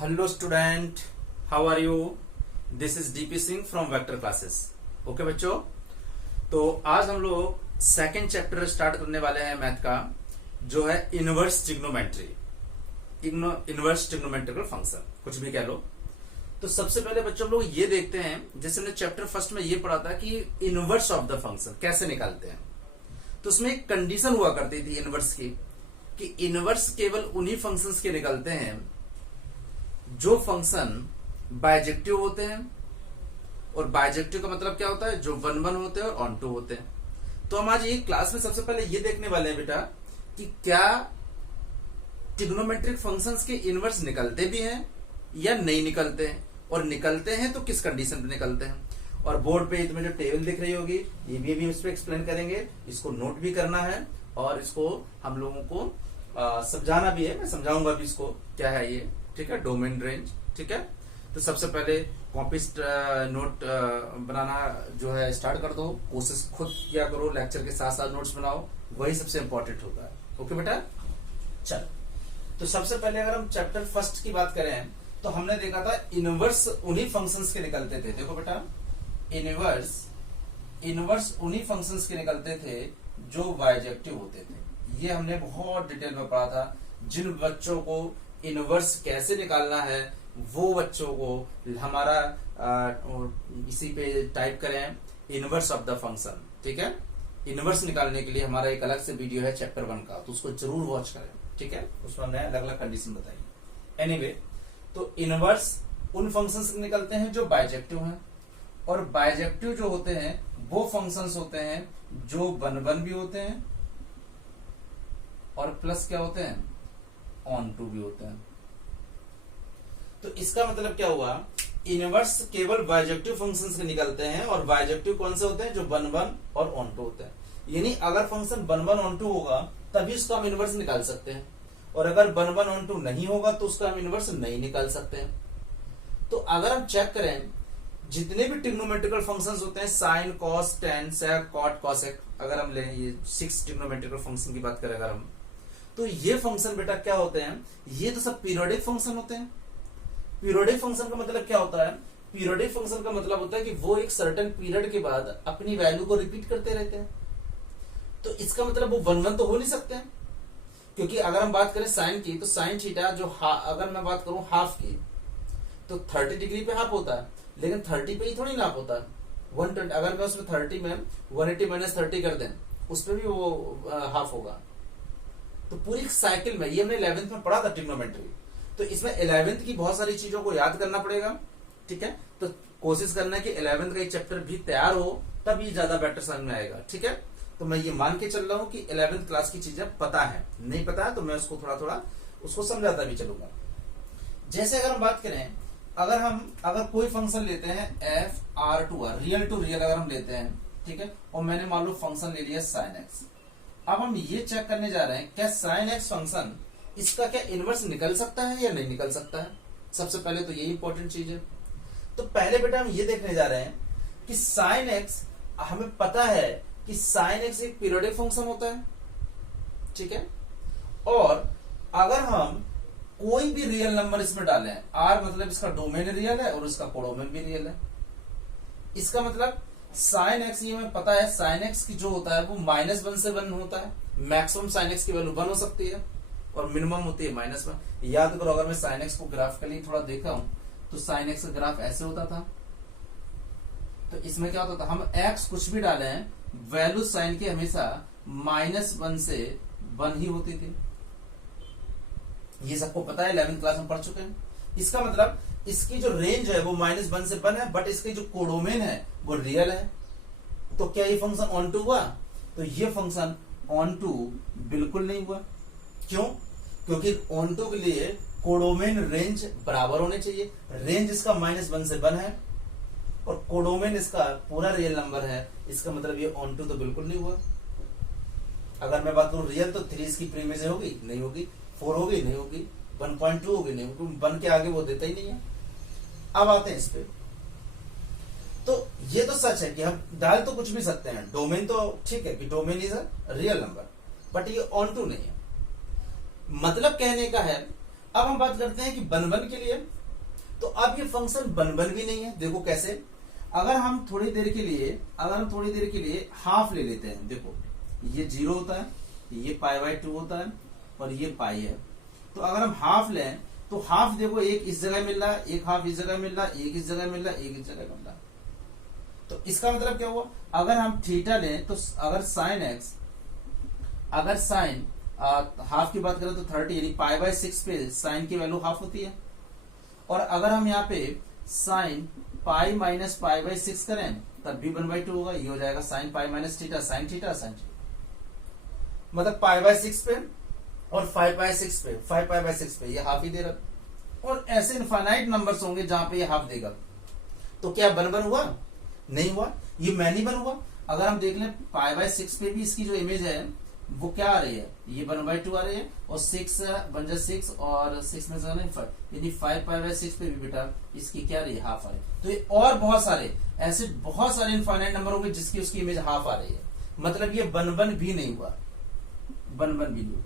Hello student, how are you? This is DP Singh from Vector Classes. Okay बच्चों, तो आज हम लोग सेकेंड चैप्टर स्टार्ट करने वाले हैं मैथ का, जो है inverse trigonometry, inverse trigonometrical function, कुछ भी कह लो। तो सबसे पहले बच्चों हम लोग ये देखते हैं, जैसे हमने चैप्टर फर्स्ट में ये पढ़ा था कि इनवर्स ऑफ द फंक्शन कैसे निकालते हैं। तो उसमें एक कंडीशन हुआ करती थी इनवर्स की, कि इनवर्स केवल उन्हीं फंक्शंस के निकलते हैं जो फंक्शन बाइजेक्टिव होते हैं। और बाइजेक्टिव का मतलब क्या होता है? जो 1 1 होते हैं और ऑन टू होते हैं। तो हम आज ये क्लास में सबसे पहले ये देखने वाले हैं बेटा कि क्या ट्रिग्नोमेट्रिक फंक्शंस के इनवर्स निकलते भी हैं या नहीं निकलते हैं, और निकलते हैं तो किस कंडीशन पे निकलते हैं। और बोर्ड पे तुम्हें जो टेबल दिख रही होगी, ये भी अभी इस पे एक्सप्लेन करेंगे, इसको नोट भी करना है और इसको हम लोगों को समझाना भी है। मैं समझाऊंगा भी इसको क्या है ये, ठीक है, डोमेन रेंज, ठीक है। तो सबसे पहले कॉपी नोट बनाना जो है स्टार्ट कर दो, कोशिश खुद किया करो, लेक्चर के साथ साथ नोट्स बनाओ, वही सबसे इंपॉर्टेंट होता है। ओके बेटा, चल। तो सबसे पहले अगर हम चैप्टर फर्स्ट की बात करें तो हमने देखा था इनवर्स उन्हीं फंक्शंस के निकलते थे। देखो बेटा, इनवर्स उन्हीं फंक्शंस के निकलते थे जो बाइजेक्टिव होते थे। ये हमने बहुत डिटेल में पढ़ा था। जिन बच्चों को इनवर्स कैसे निकालना है वो बच्चों को हमारा इसी पे टाइप करें इनवर्स ऑफ द फंक्शन, ठीक है। इनवर्स निकालने के लिए हमारा एक अलग से वीडियो है चैप्टर 1 का, तो उसको जरूर वॉच करें, ठीक है। उसमें हमने अलग अलग कंडीशन बताई। एनीवे, तो इनवर्स उन फंक्शंस से निकलते हैं जो बाइजेक्टिव हैं, और बाइजेक्टिव जो होते हैं वो फंक्शंस होते हैं जो 1 1 भी होते हैं और प्लस क्या होते हैं, ऑन टू भी होते हैं। तो इसका मतलब क्या हुआ, इनवर्स केवल बाइजेक्टिव फंक्शंस के निकलते हैं, और बाइजेक्टिव कौन से होते हैं? जो 1 1 और ऑन टू होते हैं। यानी अगर फंक्शन 1 1 ऑन टू होगा तभी उसका हम इनवर्स निकाल सकते हैं, और अगर 1 1 ऑन टू नहीं होगा तो उसका हम इनवर्स नहीं निकाल सकते हैं। तो अगर हम चेक करें जितने भी ट्रिग्नोमेट्रिकल फंक्शंस होते हैं, साइन, कॉस, टेन, सेक, कॉट, कॉसेक, अगर हम लें ये 6 ट्रिग्नोमेट्रिकल फंक्शन की बात करें अगर हम, तो ये फंक्शन बेटा क्या होते हैं? ये तो सब पीरियोडिक फंक्शन होते हैं। पीरियोडिक फंक्शन का मतलब क्या होता है? पीरियोडिक फंक्शन का मतलब होता है कि वो एक सर्टेन पीरियड के बाद अपनी वैल्यू को रिपीट करते रहते हैं। तो इसका मतलब वो 1 1 तो हो नहीं सकते हैं, क्योंकि अगर हम बात करें साइन की, तो साइन थीटा जो अगर मैं बात करूं हाफ की, तो 30 डिग्री पे हाफ होता है, लेकिन 30 पे ही थोड़ी ना होता है। 120 अगर मैं उसमें 30 में 180 माइनस 30 कर दें, उस पर भी वो हाफ होगा। तो पूरी साइकिल में, ये हमने 11th में पढ़ा था ट्रिग्नोमेट्री, तो इसमें 11th की बहुत सारी चीजों को याद करना पड़ेगा, ठीक है। तो कोशिश करना है कि 11th का एक चैप्टर भी तैयार हो, तब ये ज्यादा बेटर समझ में आएगा, ठीक है। तो मैं ये मान के चल रहा हूं कि 11th क्लास की चीजें पता है, नहीं पता है तो मैं उसको थोड़ा थोड़ा उसको समझाता भी चलूंगा। जैसे अगर हम बात करें, अगर कोई फंक्शन लेते हैं F R to R, real to real अगर हम लेते हैं, ठीक है, और मैंने मान लो फंक्शन ले लिया साइन एक्स। अब हम ये चेक करने जा रहे हैं क्या साइन एक्स फंक्शन, इसका क्या इनवर्स निकल सकता है या नहीं निकल सकता है। सबसे पहले तो ये इंपॉर्टेंट चीज है। तो पहले बेटा हम ये देखने जा रहे हैं कि साइन एक्स, हमें पता है कि साइन एक्स एक पीरियोडिक फंक्शन होता है, ठीक है। और अगर हम कोई भी रियल नंबर इसमें डालें, आर मतलब इसका डोमेन रियल है और इसका कोडोमेन भी रियल है, इसका मतलब साइन एक्स, ये हमें पता है साइन एक्स की जो होता है वो -1 से 1 होता है। मैक्सिमम साइन एक्स की वैल्यू 1 हो सकती है और मिनिमम होती है -1। याद करो, अगर मैं साइन एक्स को ग्राफिकली थोड़ा देखा हूं तो साइन एक्स का ग्राफ ऐसे होता था। तो इसमें क्या होता था, हम एक्स कुछ भी डालें, वैल्यू साइन की हमेशा -1 से 1 ही होती थी। ये सबको पता है, 11th क्लास में पढ़ चुके हैं। इसका मतलब इसकी जो रेंज है वो -1 से 1 है, बट इसकी जो कोडोमेन है वो रियल है। तो क्या ये फंक्शन ऑन टू हुआ? तो ये फंक्शन ऑन टू बिल्कुल नहीं हुआ। क्यों? क्योंकि ऑन टू के लिए कोडोमेन रेंज बराबर होने चाहिए। रेंज इसका -1 से 1 है और कोडोमेन इसका पूरा रियल नंबर है, इसका मतलब ये ऑन टू तो बिल्कुल नहीं हुआ। अगर मैं बात करूं रियल, तो 3 इसकी प्रीमिस होगी, नहीं होगी, 4 होगी, नहीं होगी, 1.2 होगी, नहीं होगी, 1 के आगे वो देता ही नहीं है। अब आते हैं इस पे। तो ये तो सच है कि हम डाल तो कुछ भी सकते हैं, डोमेन तो ठीक है कि domain is a real number, but ये ऑन टू नहीं है। मतलब कहने का है अब हम बात करते हैं कि बन बन के लिए। तो अब ये फंक्शन बन बन भी नहीं है। देखो कैसे, अगर हम थोड़ी देर के लिए हाफ ले लेते हैं, देखो ये 0 होता है, ये π/2 होता है और ये पाई है। तो अगर हम हाफ लें तो हाफ देखो, एक इस जगह मिल रहा है, एक हाफ इस जगह मिल रहा है, एक इस जगह मिल रहा है, एक इस जगह मिल रहा है। तो इसका मतलब क्या हुआ, अगर हम थीटा लें तो अगर साइन हाफ की बात करें तो 30 यानी π/6 पे साइन की वैल्यू हाफ होती है। और अगर हम यहाँ पे साइन पाई माइनस π/6 करें तब भी 1/2 होगा। ये हो जाएगा sine pi minus theta sine theta sine theta, मतलब π/6 पे और 5/6 पे ये हाफ ही दे रहा। और ऐसे इनफाइनाइट नंबर्स होंगे जहां पे ये हाफ देगा। तो क्या बन बन हुआ? नहीं हुआ, ये मैनी बन हुआ। अगर हम देख लें π/6 पे भी इसकी जो इमेज है वो क्या आ रही है, ये 1/2 आ रही है और 6 बन जाए 6 और 6 में से 5 यानी 5 π/6 पे भी बेटा इसकी क्या आ रही है, हाफ आ रही है। तो ये और बहुत सारे ऐसे बहुत सारे इनफाइनाइट नंबर होंगे जिसकी उसकी इमेज हाफ आ रही है। मतलब ये बन बन भी नहीं हुआ, बन बन भी नहीं हुआ।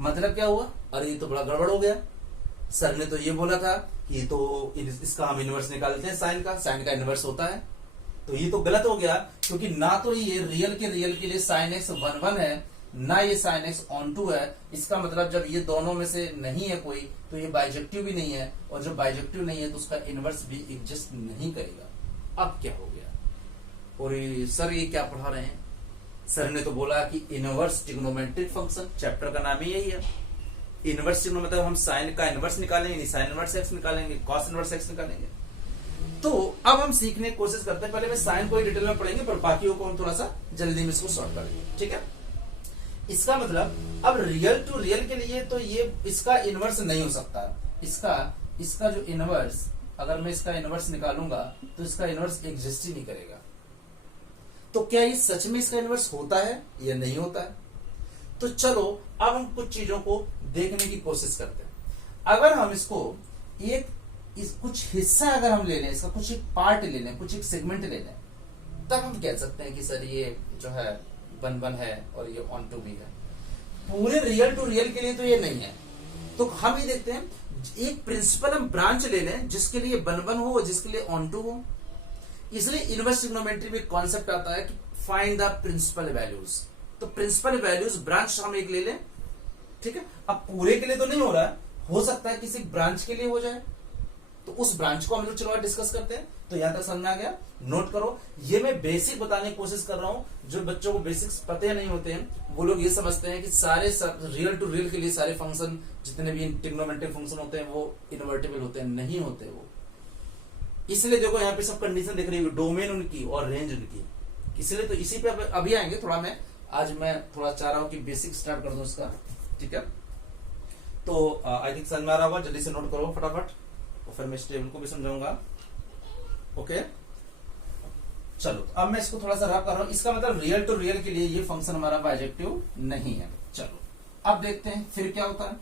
मतलब क्या हुआ, अरे ये तो बड़ा गड़बड़ हो गया, सर ने तो ये बोला था कि ये तो इसका हम इनवर्स निकालते हैं, साइन का इनवर्स होता है। तो ये तो गलत हो गया, क्योंकि ना तो ये रियल के लिए साइन एक्स 1/1 है, ना ये साइन एक्स ऑन टू है। इसका मतलब जब ये दोनों में से नहीं है कोई, तो ये बाइजेक्टिव भी नहीं है, और जब बाइजेक्टिव नहीं है तो उसका इनवर्स भी एग्जिस्ट नहीं करेगा। अब क्या हो गया, और सर ये क्या पढ़ा रहे हैं, सर ने तो बोला कि इनवर्स ट्रिग्नोमेट्रिक फंक्शन, चैप्टर का नाम ही यही है। इनवर्स ट्रिग्नो मतलब हम साइन का इनवर्स निकालेंगे, साइन इनवर्स एक्स निकालेंगे, कॉस इनवर्स एक्स निकालेंगे। तो अब हम सीखने की कोशिश करते हैं, पहले मैं साइन को ही डिटेल में पढ़ेंगे, पर बाकियों को हम थोड़ा सा जल्दी में इसको सॉल्व करेंगे, ठीक है। इसका मतलब अब रियल टू रियल के लिए तो ये इसका इनवर्स नहीं हो सकता। इसका जो इनवर्स, अगर मैं इसका इनवर्स निकालूंगा तो इसका इनवर्स एग्जिस्ट ही नहीं करेगा। तो क्या ये सच में इसका इनवर्स होता है या नहीं होता है? तो चलो अब हम कुछ चीजों को देखने की कोशिश करते हैं। अगर हम इसको कुछ हिस्सा अगर हम ले लें, इसका कुछ एक पार्ट ले लें, कुछ एक सेगमेंट ले लें, तब हम कह सकते हैं कि सर ये जो है बन बन है और ये ऑन टू भी है। पूरे रियल टू रियल के लिए तो ये नहीं है। तो हम ये देखते हैं, एक प्रिंसिपल हम ब्रांच ले लें जिसके लिए बन बन हो और जिसके लिए ऑन टू हो। इसलिए इनवर्स ट्रिग्नोमेट्री में कॉन्सेप्ट आता है कि फाइंड द प्रिंसिपल वैल्यूज। तो प्रिंसिपल वैल्यूज ब्रांच हम एक ले लें, ठीक है। अब पूरे के लिए तो नहीं हो रहा है, हो सकता है किसी ब्रांच के लिए हो जाए, तो उस ब्रांच को हम लोग चलो डिस्कस करते हैं। तो यहां तक समझ में आ गया, नोट करो। ये मैं बेसिक बताने की कोशिश कर रहा हूं, जो बच्चों को बेसिक्स पते नहीं होते हैं वो लोग ये समझते हैं कि सारे रियल टू रियल के लिए सारे फंक्शन जितने भी ट्रिग्नोमेट्रिक फंक्शन होते हैं वो इन्वर्टिबल होते हैं, नहीं होते वो। इसलिए देखो यहाँ पे सब कंडीशन दिख रही है, डोमेन उनकी और रेंज उनकी। इसलिए तो इसी पे अभी आएंगे थोड़ा। मैं थोड़ा चाह रहा हूं कि बेसिक स्टार्ट कर दूं इसका, ठीक है। तो आई थिंक समझ में आ रहा होगा, जल्दी से नोट करो फटाफट, और फिर मैं इस टेबल को भी समझाऊंगा। ओके चलो, अब मैं इसको थोड़ा सा रफ कर रहा हूं। इसका मतलब रियल टू रियल के लिए ये फंक्शन हमारा बाइजेक्टिव नहीं है। चलो अब देखते हैं फिर क्या होता है।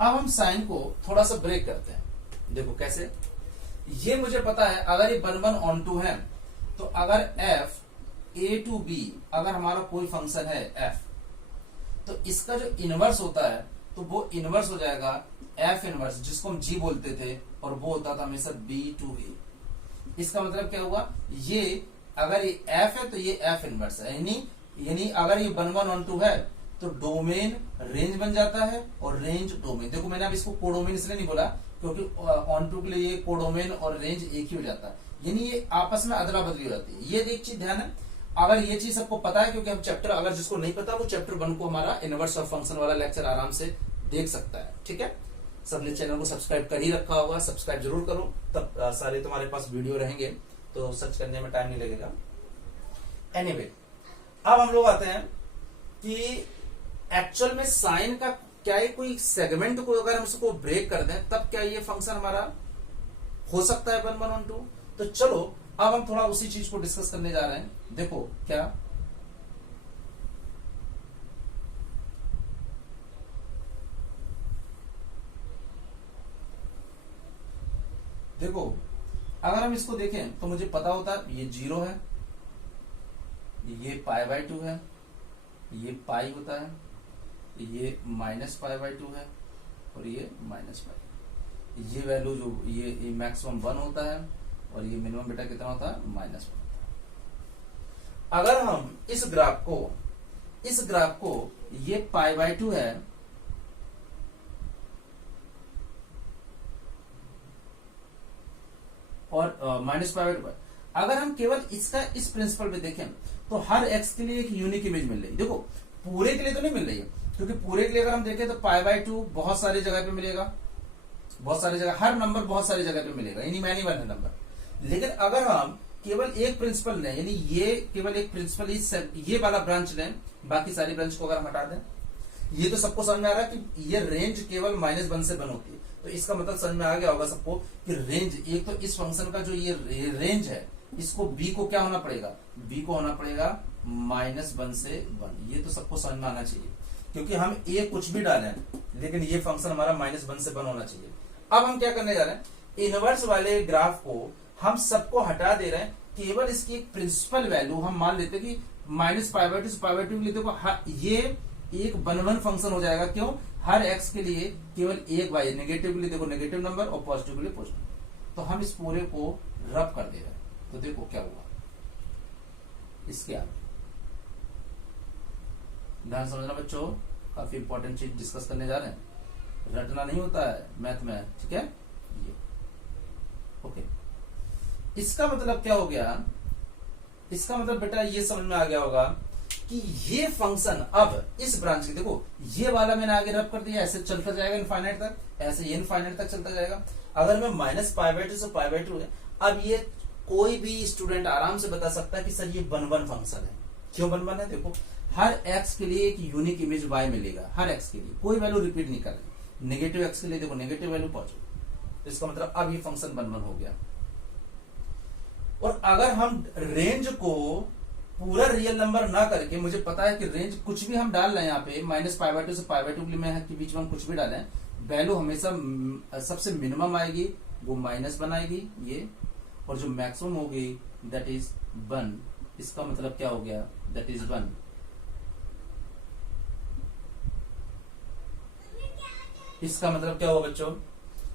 अब हम साइन को थोड़ा सा ब्रेक करते हैं। देखो कैसे, ये मुझे पता है अगर ये 1/1 ऑन टू है, तो अगर f a टू b अगर हमारा कोई फंक्शन है f, तो इसका जो इनवर्स होता है तो वो इनवर्स हो जाएगा f इनवर्स, जिसको हम g बोलते थे, और वो होता था हमेशा b टू a। इसका मतलब क्या हुआ, ये अगर ये f है तो ये f इनवर्स है, यानी अगर ये 1/1 ऑन टू है तो डोमेन रेंज बन जाता है और रेंज डोमेन। देखो मैंने अब इसको कोडोमेन इसलिए नहीं बोला क्योंकि ऑन टू के लिए ये कोडोमेन और रेंज एक ही हो जाता है, यानी ये आपस में अदला बदली हो जाती है। ये एक चीज ध्यान है, अगर ये चीज सबको पता है, क्योंकि हम चैप्टर, अगर जिसको नहीं पता वो चैप्टर 1 को हमारा इनवर्स ऑफ फंक्शन वाला लेक्चर आराम से देख सकता है, ठीक है। सबने चैनल को सब्सक्राइब कर ही रखा होगा, सब्सक्राइब जरूर करो, तब सारे तुम्हारे पास वीडियो रहेंगे तो सर्च करने में टाइम नहीं लगेगा। एनीवे, अब हम लोग आते हैं कि एक्चुअल में साइन का क्या है, कोई सेगमेंट को अगर हम उसको ब्रेक कर दें तब क्या ये फंक्शन हमारा हो सकता है 1/1 ऑन टू। तो चलो अब हम थोड़ा उसी चीज को डिस्कस करने जा रहे हैं। देखो क्या, देखो अगर हम इसको देखें तो मुझे पता होता है ये 0 है, ये π/2 है, ये पाई होता है, ये -π/2 है, और ये -5। ये वैल्यू जो ये मैक्सिमम 1 होता है और ये मिनिमम बेटा कितना होता है, -1 होता है। अगर हम इस ग्राफ को ये π/2 है और -π/2 है, अगर हम केवल इसका इस प्रिंसिपल पे देखें तो हर x के लिए एक यूनिक इमेज मिल रही है। देखो पूरे के लिए तो नहीं मिल रही है, क्योंकि पूरे के लिए अगर हम देखें तो π/2 बहुत सारी जगह पे मिलेगा, बहुत सारी जगह, हर नंबर बहुत सारी जगह पे मिलेगा, यानी मैनी वन है नंबर। लेकिन अगर हम केवल एक प्रिंसिपल लें, यानी ये केवल एक प्रिंसिपल ये वाला ब्रांच लें, बाकी सारी ब्रांच को अगर हम हटा दें, ये तो सबको समझ में आ रहा है कि ये रेंज केवल -1 से 1 होती है। तो इसका मतलब समझ में आ गया होगा सबको कि रेंज, एक तो इस फंक्शन का जो ये रेंज है, इसको b को क्या होना पड़ेगा, b को होना पड़ेगा -1 से 1। ये तो सबको समझ में आना चाहिए, क्योंकि हम a कुछ भी डालें लेकिन ये फंक्शन हमारा -1 से 1 होना चाहिए। अब हम क्या करने जा रहे हैं, इनवर्स वाले ग्राफ को हम सबको हटा दे रहे हैं, केवल इसकी एक प्रिंसिपल वैल्यू हम मान लेते हैं कि -π/2 से π/2 के लिए देखो ये एक 1 फंक्शन हो जाएगा। क्यों, हर x के लिए केवल एक y, नेगेटिव के लिए देखो नेगेटिव नंबर और पॉजिटिव के लिए पॉजिटिव। तो हम इस पूरे को रब कर दे रहे हैं, तो देखो क्या हुआ इसके आगे। ध्यान समझना बच्चों, काफी इंपॉर्टेंट चीज डिस्कस करने जा रहे हैं, रटना नहीं होता है मैथ में, ठीक है। ये ओके, इसका मतलब क्या हो गया, इसका मतलब बेटा ये समझ में आ गया होगा कि ये फंक्शन अब इस ब्रांच के, देखो ये वाला मैंने आगे रब कर दिया, ऐसे चलता जाएगा इनफाइनाइट तक, ऐसे ये इनफाइनाइट तक चलता जाएगा। अगर मैं -π/2 से π/2 है, अब ये कोई भी स्टूडेंट आराम से बता सकता है कि सर ये 1 फंक्शन है। क्यों 1 है, देखो हर x के लिए एक यूनिक इमेज y मिलेगा, हर x के लिए कोई वैल्यू रिपीट नहीं कर रही। नेगेटिव x के लिए देखो नेगेटिव वैल्यू पॉजिटिव, इसका मतलब अब ये फंक्शन 1 हो गया। और अगर हम रेंज को पूरा रियल नंबर ना करके, मुझे पता है कि रेंज कुछ भी हम डाल रहे हैं यहाँ पे -π/2 से π/2 के बीच में हम कुछ भी डालें, वैल्यू हमेशा सबसे मिनिमम आएगी वो -1 आएगी ये, और जो मैक्सिमम होगी दैट इज 1। इसका मतलब क्या हो गया, दैट इज 1। इसका मतलब क्या होगा बच्चों,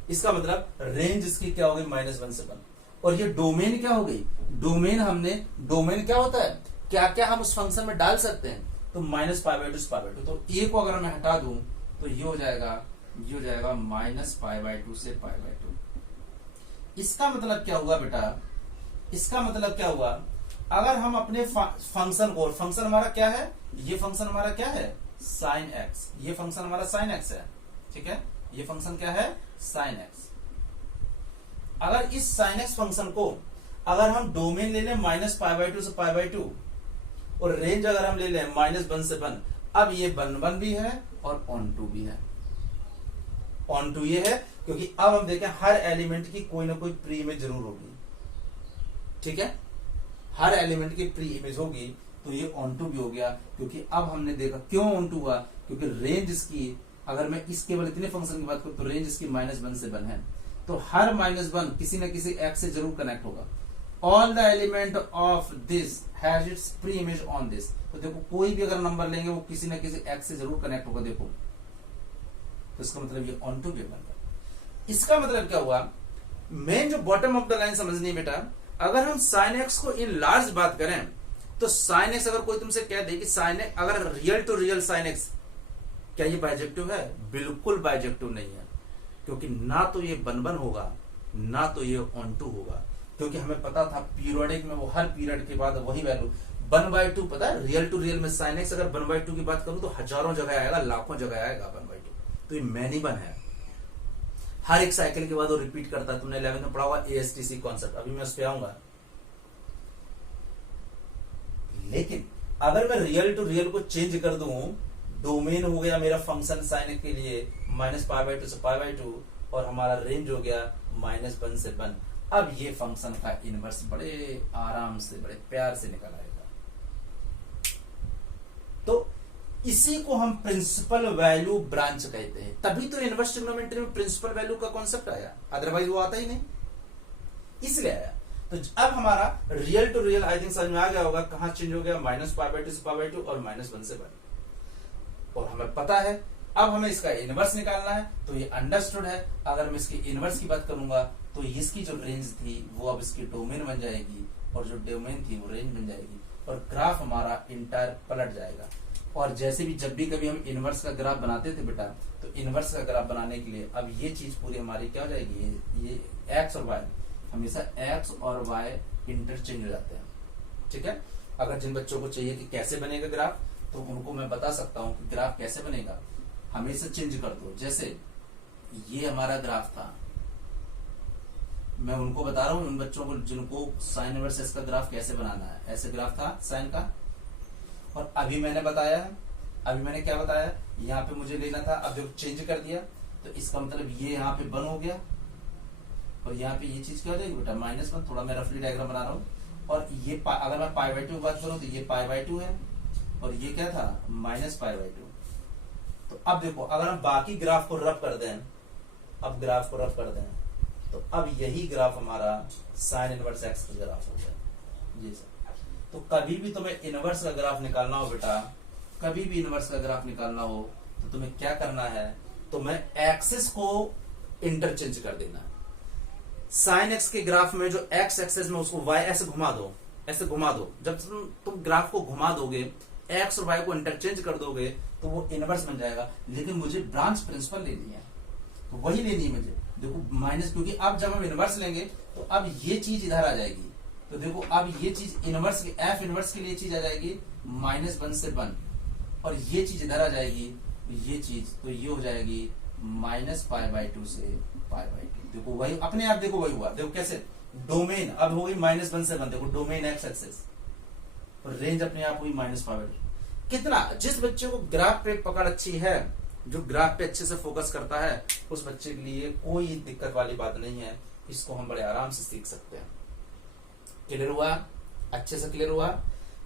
इसका मतलब रेंज इसकी क्या होगी, -1 से 1। और ये डोमेन क्या हो गई, डोमेन क्या होता है, क्या क्या हम उस फंक्शन में डाल सकते हैं, तो -π/2 से π/2। तो a को अगर मैं हटा दूं तो ये हो जाएगा -π/2 से π/2। इसका मतलब क्या हुआ बेटा, इसका मतलब क्या हुआ, अगर हम अपने फंक्शन को, फंक्शन हमारा क्या है, ये फंक्शन हमारा क्या है sin x, ये फंक्शन हमारा sin x है, ठीक है, ये फंक्शन क्या है sin x। अगर इस sin x फंक्शन को अगर हम डोमेन ले लें -π/2 से π/2 और रेंज अगर हम ले लें -1 से 1, अब ये 1 भी है और ऑन टू भी है। ऑन टू ये है क्योंकि अब हम देखें हर एलिमेंट की कोई ना कोई प्री इमेज जरूर होगी, ठीक है, हर एलिमेंट की प्री इमेज होगी, तो ये ऑन टू भी हो गया। क्योंकि अब हमने देखा क्यों ऑन टू हुआ, क्योंकि रेंज इसकी, अगर मैं इस केवल इतने फंक्शन की बात करूं तो रेंज इसकी -1 से 1 है, तो हर -1 किसी न किसी x से जरूर कनेक्ट होगा। All the element of this has its pre image on this. तो देखो कोई भी अगर नंबर लेंगे वो किसी न किसी x से जरूर कनेक्ट होगा, देखो, तो इसका मतलब ये ऑन टू भी बनता है। इसका मतलब क्या हुआ, मेन जो बॉटम ऑफ द लाइन समझनी है बेटा, अगर हम sin x को इन लार्ज बात करें तो sin x अगर कोई तुमसे कह दे कि sin x अगर real to real sin x, क्या ये बाइजेक्टिव है, बिल्कुल बाइजेक्टिव नहीं है, क्योंकि ना तो ये 1 होगा ना तो ये ऑन टू होगा। क्योंकि हमें पता था पीरियोडिक में वो हर पीरियड के बाद वही वैल्यू 1/2, पता है रियल टू रियल में sin x अगर 1/2 की बात करूं तो हजारों जगह आएगा, लाखों जगह आएगा 1/2। तो ये मैनी 1 है, हर एक साइकिल के बाद वो रिपीट करता है। तुमने 11th में पढ़ा हुआ ASTC कॉन्सेप्ट, अभी मैं उस पर आऊंगा। लेकिन अगर मैं रियल टू रियल को चेंज कर दूं, डोमेन हो गया मेरा फंक्शन sin x के लिए -π/2 से π/2 और हमारा रेंज हो गया -1 से 1। अब ये फंक्शन का इनवर्स बड़े आराम से, बड़े प्यार से निकल आएगा। तो इसी को हम प्रिंसिपल वैल्यू ब्रांच कहते हैं। तभी तो इनवर्स ट्रिग्नोमेट्री में प्रिंसिपल वैल्यू का कॉन्सेप्ट आया, अदरवाइज वो आता ही नहीं, इसलिए आया। तो अब हमारा real to real I think समझ में आ गया होगा, कहां चेंज हो गया, -π/2 से π/2 और -1 से 1। और हमें पता है अब हमें इसका इनवर्स निकालना है, तो ये अंडरस्टूड है। अगर मैं इसकी इनवर्स की बात करूंगा तो इसकी जो रेंज थी वो अब इसकी डोमेन बन जाएगी, और जो डोमेन थी वो रेंज बन जाएगी, और ग्राफ हमारा इंटायर पलट जाएगा। और जैसे भी जब भी कभी हम इनवर्स का ग्राफ बनाते थे बेटा, तो इनवर्स का ग्राफ बनाने के लिए अब ये चीज पूरी हमारी क्या हो जाएगी, ये एक्स और वाई, हमेशा एक्स और वाई इंटरचेंज हो जाते हैं। ठीक है, अगर जिन बच्चों को चाहिए कि कैसे बनेगा ग्राफ, तो उनको मैं बता सकता हूं कि ग्राफ कैसे बनेगा। हमेशा चेंज कर दो, जैसे ये हमारा ग्राफ था, मैं उनको बता रहा हूं उन बच्चों को जिनको साइन इनवर्स एक्स का ग्राफ कैसे बनाना है। ऐसे ग्राफ था साइन का, और अभी मैंने बताया है, अभी मैंने क्या बताया, यहाँ पे मुझे लेना था, अब जो चेंज कर दिया, तो इसका मतलब ये यहाँ पे 1 हो गया, और यहाँ पे ये चीज क्या हो जाएगी बेटा, -1। थोड़ा मैं रफली डायग्राम बना रहा हूँ, और ये अगर मैं π/2 बात करूं तो ये π/2 है, और ये क्या था, -π/2। तो अब देखो, अगर हम बाकी ग्राफ को रब कर दें, अब ग्राफ को रब कर दें, तो अब यही ग्राफ हमारा साइन इनवर्स एक्स का ग्राफ हो गया। ये सब तो कभी भी तुम्हें इनवर्स का ग्राफ निकालना हो बेटा, कभी भी इनवर्स का ग्राफ निकालना हो, तो तुम्हें क्या करना है, तुम्हें एक्सिस को इंटरचेंज कर देना है। साइन एक्स के ग्राफ में जो एक्स एक्सिस में उसको वाई ऐसे घुमा दो, ऐसे घुमा दो। जब तुम ग्राफ को घुमा दोगे, एक्स और वाई को इंटरचेंज कर दोगे, तो वो इनवर्स बन जाएगा। लेकिन मुझे ब्रांच प्रिंसिपल लेनी है, तो वही लेनी है मुझे। देखो माइनस, क्योंकि अब जब हम इनवर्स लेंगे तो अब ये चीज इधर आ जाएगी, तो देखो अब ये चीज इनवर्स की, एफ इनवर्स के लिए चीज आ जाएगी -1 से 1, और ये चीज इधर आ जाएगी, ये चीज तो ये हो जाएगी -π/2 से π/2। देखो वही अपने आप, देखो वही हुआ। देखो कैसे, डोमेन अब हो गई -1 से 1, देखो डोमेन एक्स एक्सिस, और रेंज अपने आप हुई -π/2। कितना, जिस बच्चे को ग्राफ पे पकड़ अच्छी है, जो ग्राफ पे अच्छे से फोकस करता है, उस बच्चे के लिए कोई दिक्कत वाली बात नहीं है। इसको हम बड़े आराम से सीख सकते हैं। क्लियर हुआ, अच्छे से क्लियर हुआ।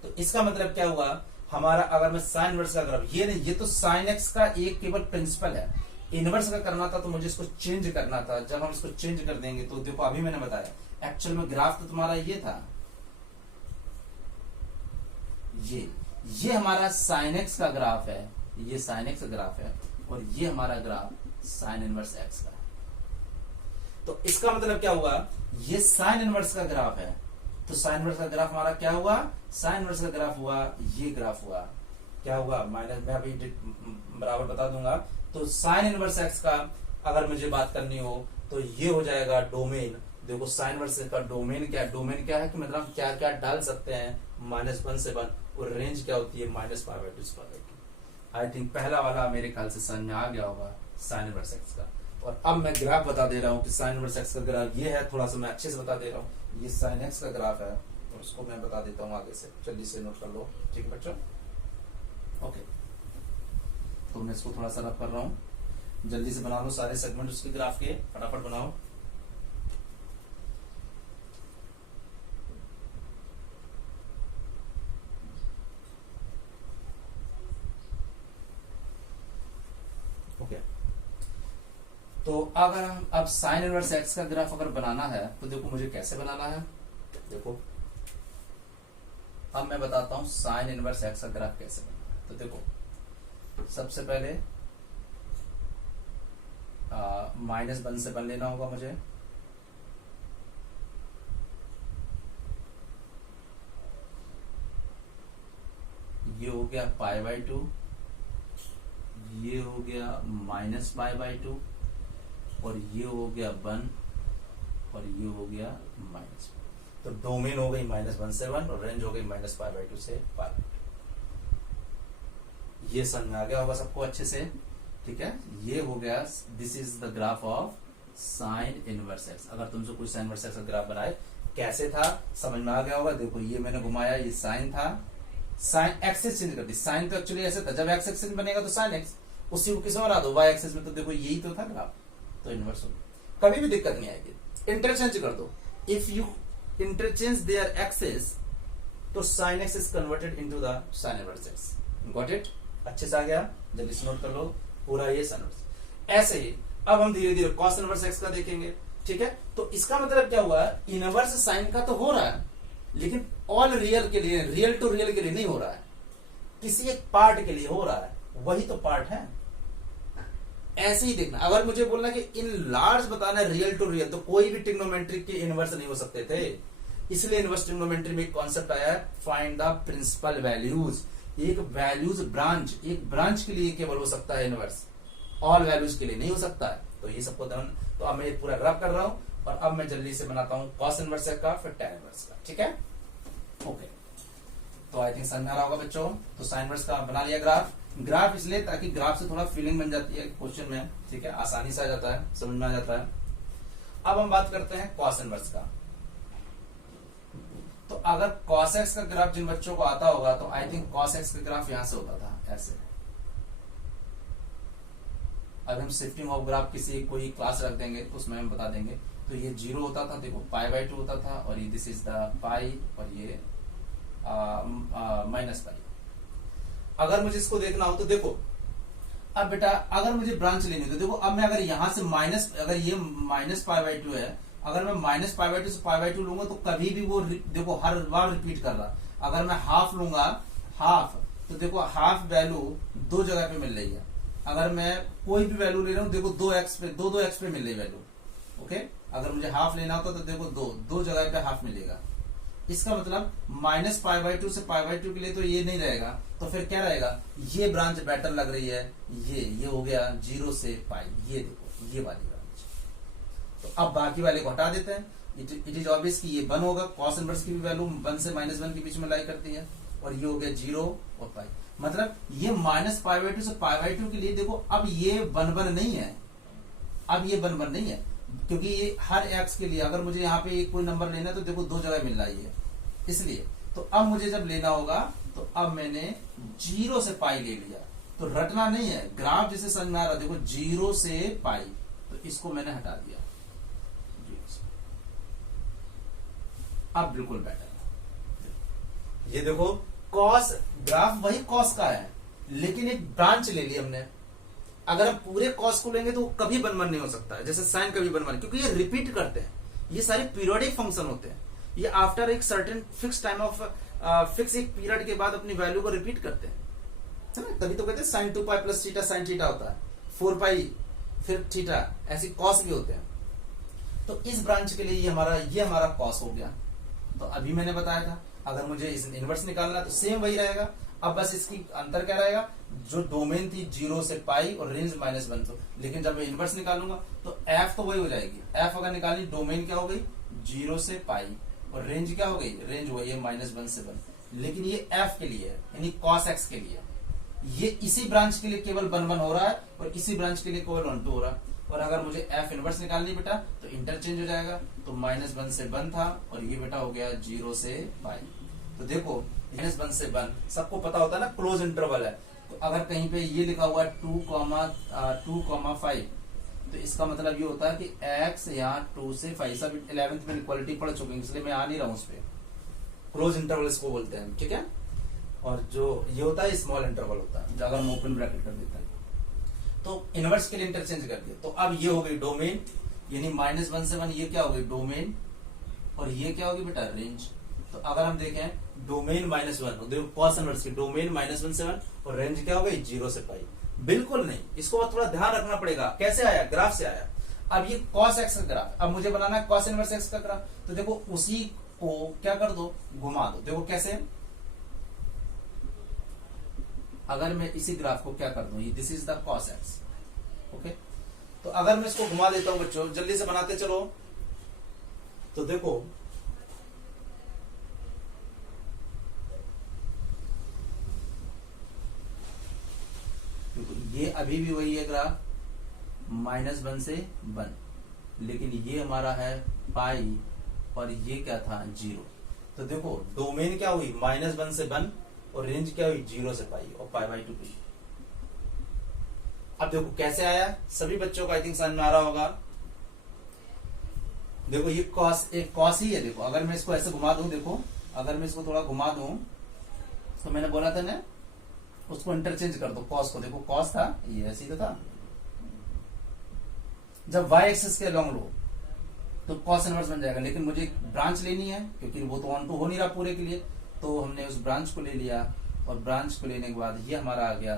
तो इसका मतलब क्या हुआ हमारा, अगर मैं साइन इनवर्स का ग्राफ, ये नहीं, ये तो साइन एक्स का एक केवल प्रिंसिपल है। इनवर्स का करना था तो मुझे इसको चेंज करना था। जब हम इसको चेंज कर देंगे, तो देखो अभी मैंने बताया, एक्चुअल में ग्राफ तो तुम्हारा ये था, ये हमारा साइन एक्स का ग्राफ है, ये साइन एक्स का ग्राफ है, और ये हमारा ग्राफ साइन इनवर्स एक्स का। तो इसका मतलब क्या हुआ, ये साइन इनवर्स का ग्राफ है, तो साइन इनवर्स का ग्राफ हमारा क्या हुआ, साइन इनवर्स का ग्राफ हुआ, ये ग्राफ हुआ, क्या हुआ माइनस, मैं अभी बराबर बता दूंगा। तो साइन इनवर्स एक्स का अगर मुझे बात करनी हो, तो ये हो जाएगा डोमेन। देखो साइन इनवर्स का डोमेन क्या है, डोमेन क्या है कि मतलब क्या क्या डाल सकते हैं, -1 से 1, और रेंज क्या होती है, -π/2 से π/2। आई थिंक पहला वाला मेरे ख्याल से समझ में आ गया होगा साइन इनवर्स एक्स का। और अब मैं ग्राफ बता दे रहा हूँ कि साइन इनवर्स एक्स का ग्राफ ये है, थोड़ा सा मैं अच्छे से बता दे रहा हूँ। ये साइन एक्स का ग्राफ है, और उसको मैं बता देता हूँ आगे से, जल्दी से नोट कर लो, ठीक है बच्चों। ओके, तो मैं इसको थोड़ा सा रफ कर रहा हूँ, जल्दी से बना लो सारे सेगमेंट उसके ग्राफ के, फटाफट बनाओ। ओके, तो अगर हम अब साइन इनवर्स एक्स का ग्राफ अगर बनाना है, तो देखो मुझे कैसे बनाना है। देखो अब मैं बताता हूं साइन इनवर्स एक्स का ग्राफ कैसे बनाना है। तो देखो सबसे पहले -1 से 1 लेना होगा मुझे, ये हो गया π/2, ये हो गया -π/2, और ये हो गया 1, और ये हो गया -. तो डोमेन हो गई -1 से 1, और रेंज हो गई -π/2 से π/2। ये समझ में आ गया होगा सबको अच्छे से, ठीक है। ये हो गया, this is the graph of sine inverse x. अगर तुमसे कोई साइन इनवर्स एक्स का ग्राफ बनाए, कैसे था समझ में आ गया होगा। देखो ये मैंने घुमाया, ये साइन था, साइन एक्सिस चेंज कर दी। साइन तो एक्चुअली ऐसे था, जब एक्स एक्सिस में बनेगा तो साइन एक्स, उसी को किस में बना दो, वाई एक्सिस में। तो देखो यही तो था ग्राफ, तो इनवर्स होगा, कभी भी दिक्कत नहीं आएगी। इंटरचेंज कर दो, if you interchange their axis, तो sine x is converted into the sine inverse x. Got it, अच्छे से आ गया, जल्दी से नोट कर लो पूरा ये साइन इनवर्स। ऐसे ही अब हम धीरे धीरे कॉस इनवर्स एक्स का देखेंगे, ठीक है। तो इसका मतलब क्या हुआ, इनवर्स साइन का तो हो रहा है, लेकिन ऑल रियल के लिए, रियल टू रियल के लिए नहीं हो रहा है, किसी एक पार्ट के लिए हो रहा है, वही तो पार्ट है। ऐसे ही देखना। अगर मुझे बोलना कि इन लार्ज बताना है रियल टू रियल, तो कोई भी ट्रिग्नोमेट्रिक के इनवर्स नहीं हो सकते थे। इसलिए इनवर्स ट्रिग्नोमेट्री में एक कॉन्सेप्ट आया है, फाइंड द प्रिंसिपल वैल्यूज। एक वैल्यूज ब्रांच, एक ब्रांच के लिए केवल हो सकता है इनवर्स, ऑल वैल्यूज के लिए नहीं हो सकता है। तो ये सबको ध्यान। तो अब मैं ये पूरा ग्राफ कर रहा हूं और अब मैं जल्दी से बनाता हूं कॉस इनवर्स का, फिर tan इनवर्स का। ठीक है, ओके। तो आई थिंक समझ में आ रहा होगा बच्चों। तो साइन इनवर्स का बना लिया ग्राफ। ग्राफ इसलिए ताकि ग्राफ से थोड़ा फीलिंग बन जाती है क्वेश्चन में। ठीक है, आसानी से आ जाता है, समझ में आ जाता है। अब हम बात करते हैं कॉस इनवर्स का। तो अगर cos x का ग्राफ जिन बच्चों को आता होगा तो आई थिंक cos x का ग्राफ यहां से होता था ऐसे। अब हम शिफ्टिंग ऑफ ग्राफ किसी कोई क्लास रख देंगे तो उसमें हम बता देंगे। तो ये 0 होता था, देखो π/2 होता था, और ये दिस इज द पाई, और ये -π। अगर मुझे इसको देखना हो तो देखो, अब बेटा अगर मुझे ब्रांच लेनी हो तो देखो, अब मैं अगर यहां से माइनस, अगर ये -π/2 है, अगर मैं -π/2 से π/2 लूंगा तो कभी भी वो देखो हर बार रिपीट कर रहा। अगर मैं हाफ लूंगा, हाफ, तो देखो हाफ वैल्यू दो जगह पे मिल रही है। अगर मैं कोई भी वैल्यू ले रहा हूं, देखो 2x पे, 2x पे मिल रही वैल्यू। ओके, अगर मुझे हाफ लेना होता तो देखो दो जगह पे हाफ मिलेगा। इसका मतलब -π/2 से π/2 के लिए तो ये नहीं रहेगा, तो फिर क्या रहेगा, ये ब्रांच बेटर लग रही है, ये हो गया 0 से π, ये देखो ये वाली ब्रांच। तो अब बाकी वाले को हटा देते हैं। इट इज ऑब्वियस कि ये 1 होगा, कॉस इनवर्स की भी वैल्यू 1 से -1 के बीच में लाई करती है, और ये हो गया 0 और π। मतलब ये -π/2 से π/2 के लिए देखो, अब ये 1 नहीं है, अब ये 1 नहीं है, क्योंकि ये हर x के लिए अगर मुझे यहाँ पे कोई नंबर लेना है तो देखो दो जगह मिल रहा है, इसलिए। तो अब मुझे जब लेना होगा तो अब मैंने 0 से π ले लिया। तो रटना नहीं है, ग्राफ जैसे समझ में आ रहा, देखो 0 से π, तो इसको मैंने हटा दिया, अब बिल्कुल बेटर है। ये देखो कॉस, ग्राफ वही कॉस का है, लेकिन एक ब्रांच ले ली हमने। अगर हम पूरे कॉस को लेंगे तो वो कभी 1 नहीं हो सकता है, जैसे साइन कभी 1, क्योंकि ये रिपीट करते हैं। ये सारे पीरियोडिक फंक्शन होते हैं, ये आफ्टर एक certain fix time of fix एक पीरियड के बाद अपनी वैल्यू को रिपीट करते हैं, है ना। तभी तो कहते हैं sin 2π + थीटा sin थीटा होता है, 4π फिर थीटा, ऐसे कॉस भी होते हैं। तो इस ब्रांच के लिए ये हमारा कॉस हो गया। तो अभी मैंने बताया था अगर मुझे इस इनवर्स निकालना तो सेम वही रहेगा। अब बस इसकी अंतर क्या रहेगा, जो डोमेन थी 0 से π और रेंज -1, तो लेकिन जब मैं इनवर्स निकालूंगा तो f तो वही हो जाएगी। f अगर निकाली, डोमेन क्या हो गई 0 से π, और रेंज क्या हो गई, रेंज वही है -1 से 1। लेकिन ये f के लिए है, यानी cos x के लिए। ये इसी ब्रांच के लिए केवल 1 हो रहा है, और इसी ब्रांच के लिए केवल 1 हो रहा है। और अगर मुझे f इनवर्स निकालनी बेटा तो इंटरचेंज हो जाएगा। तो -1 से 1 था, और ये बेटा हो गया 0 से π। तो देखो -1 से 1 सबको पता होता है ना, क्लोज इंटरवल है। तो अगर कहीं पे ये लिखा हुआ है 2,5, तो इसका मतलब ये होता है कि x यहाँ 2 से 5, सब 11th में इक्वालिटी पढ़ चुके हैं, इसलिए मैं आ नहीं रहा हूं उस पर। क्लोज इंटरवल इसको बोलते हैं, ठीक है। और जो ये होता है स्मॉल इंटरवल होता है, अगर हम ओपन ब्रैकेट कर देते हैं। तो इनवर्स के लिए इंटरचेंज कर दिया। तो अब ये हो गई डोमेन, यानी -1 से 1, ये क्या हो गई डोमेन, और ये क्या होगी बेटा रेंज। तो अगर हम देखें डोमेन -1, देखो कॉस इनवर्स की डोमेन -1 से 1, और रेंज क्या हो गई 0 से π। बिल्कुल नहीं, इसको थोड़ा ध्यान रखना पड़ेगा। कैसे आया, ग्राफ से आया। अब ये cos x का ग्राफ, अब मुझे बनाना है cos इनवर्स x का ग्राफ। तो देखो उसी को क्या कर दो, घुमा दो। देखो कैसे, अगर मैं इसी ग्राफ को क्या कर दूं, this is the cos x, okay. तो अगर मैं इसको घुमा देता हूं बच्चों, जल्दी से बनाते चलो। तो देखो ये अभी भी वही है ग्राफ, -1 से 1, लेकिन ये हमारा है पाई, और ये क्या था 0। तो देखो डोमेन क्या हुई -1 से 1, और रेंज क्या हुई 0 से π, और π/2 p। अब देखो कैसे आया, सभी बच्चों को आई थिंक समझ में आ रहा होगा। देखो ये कॉस, एक कॉस ही है। देखो अगर मैं इसको ऐसे घुमा दूं, देखो अगर मैं इसको थोड़ा घुमा दूं, तो मैंने बोला था ना उसको इंटरचेंज कर दो, कॉस को। देखो कॉस था, ये ऐसे ही था। जब y एक्सिस के लॉन्ग लो तो कॉस इनवर्स बन जाएगा, लेकिन मुझे ब्रांच लेनी है क्योंकि वो तो 1 2 हो नहीं रहा पूरे के लिए। तो हमने उस ब्रांच को ले लिया, और ब्रांच को लेने के बाद ये हमारा आ गया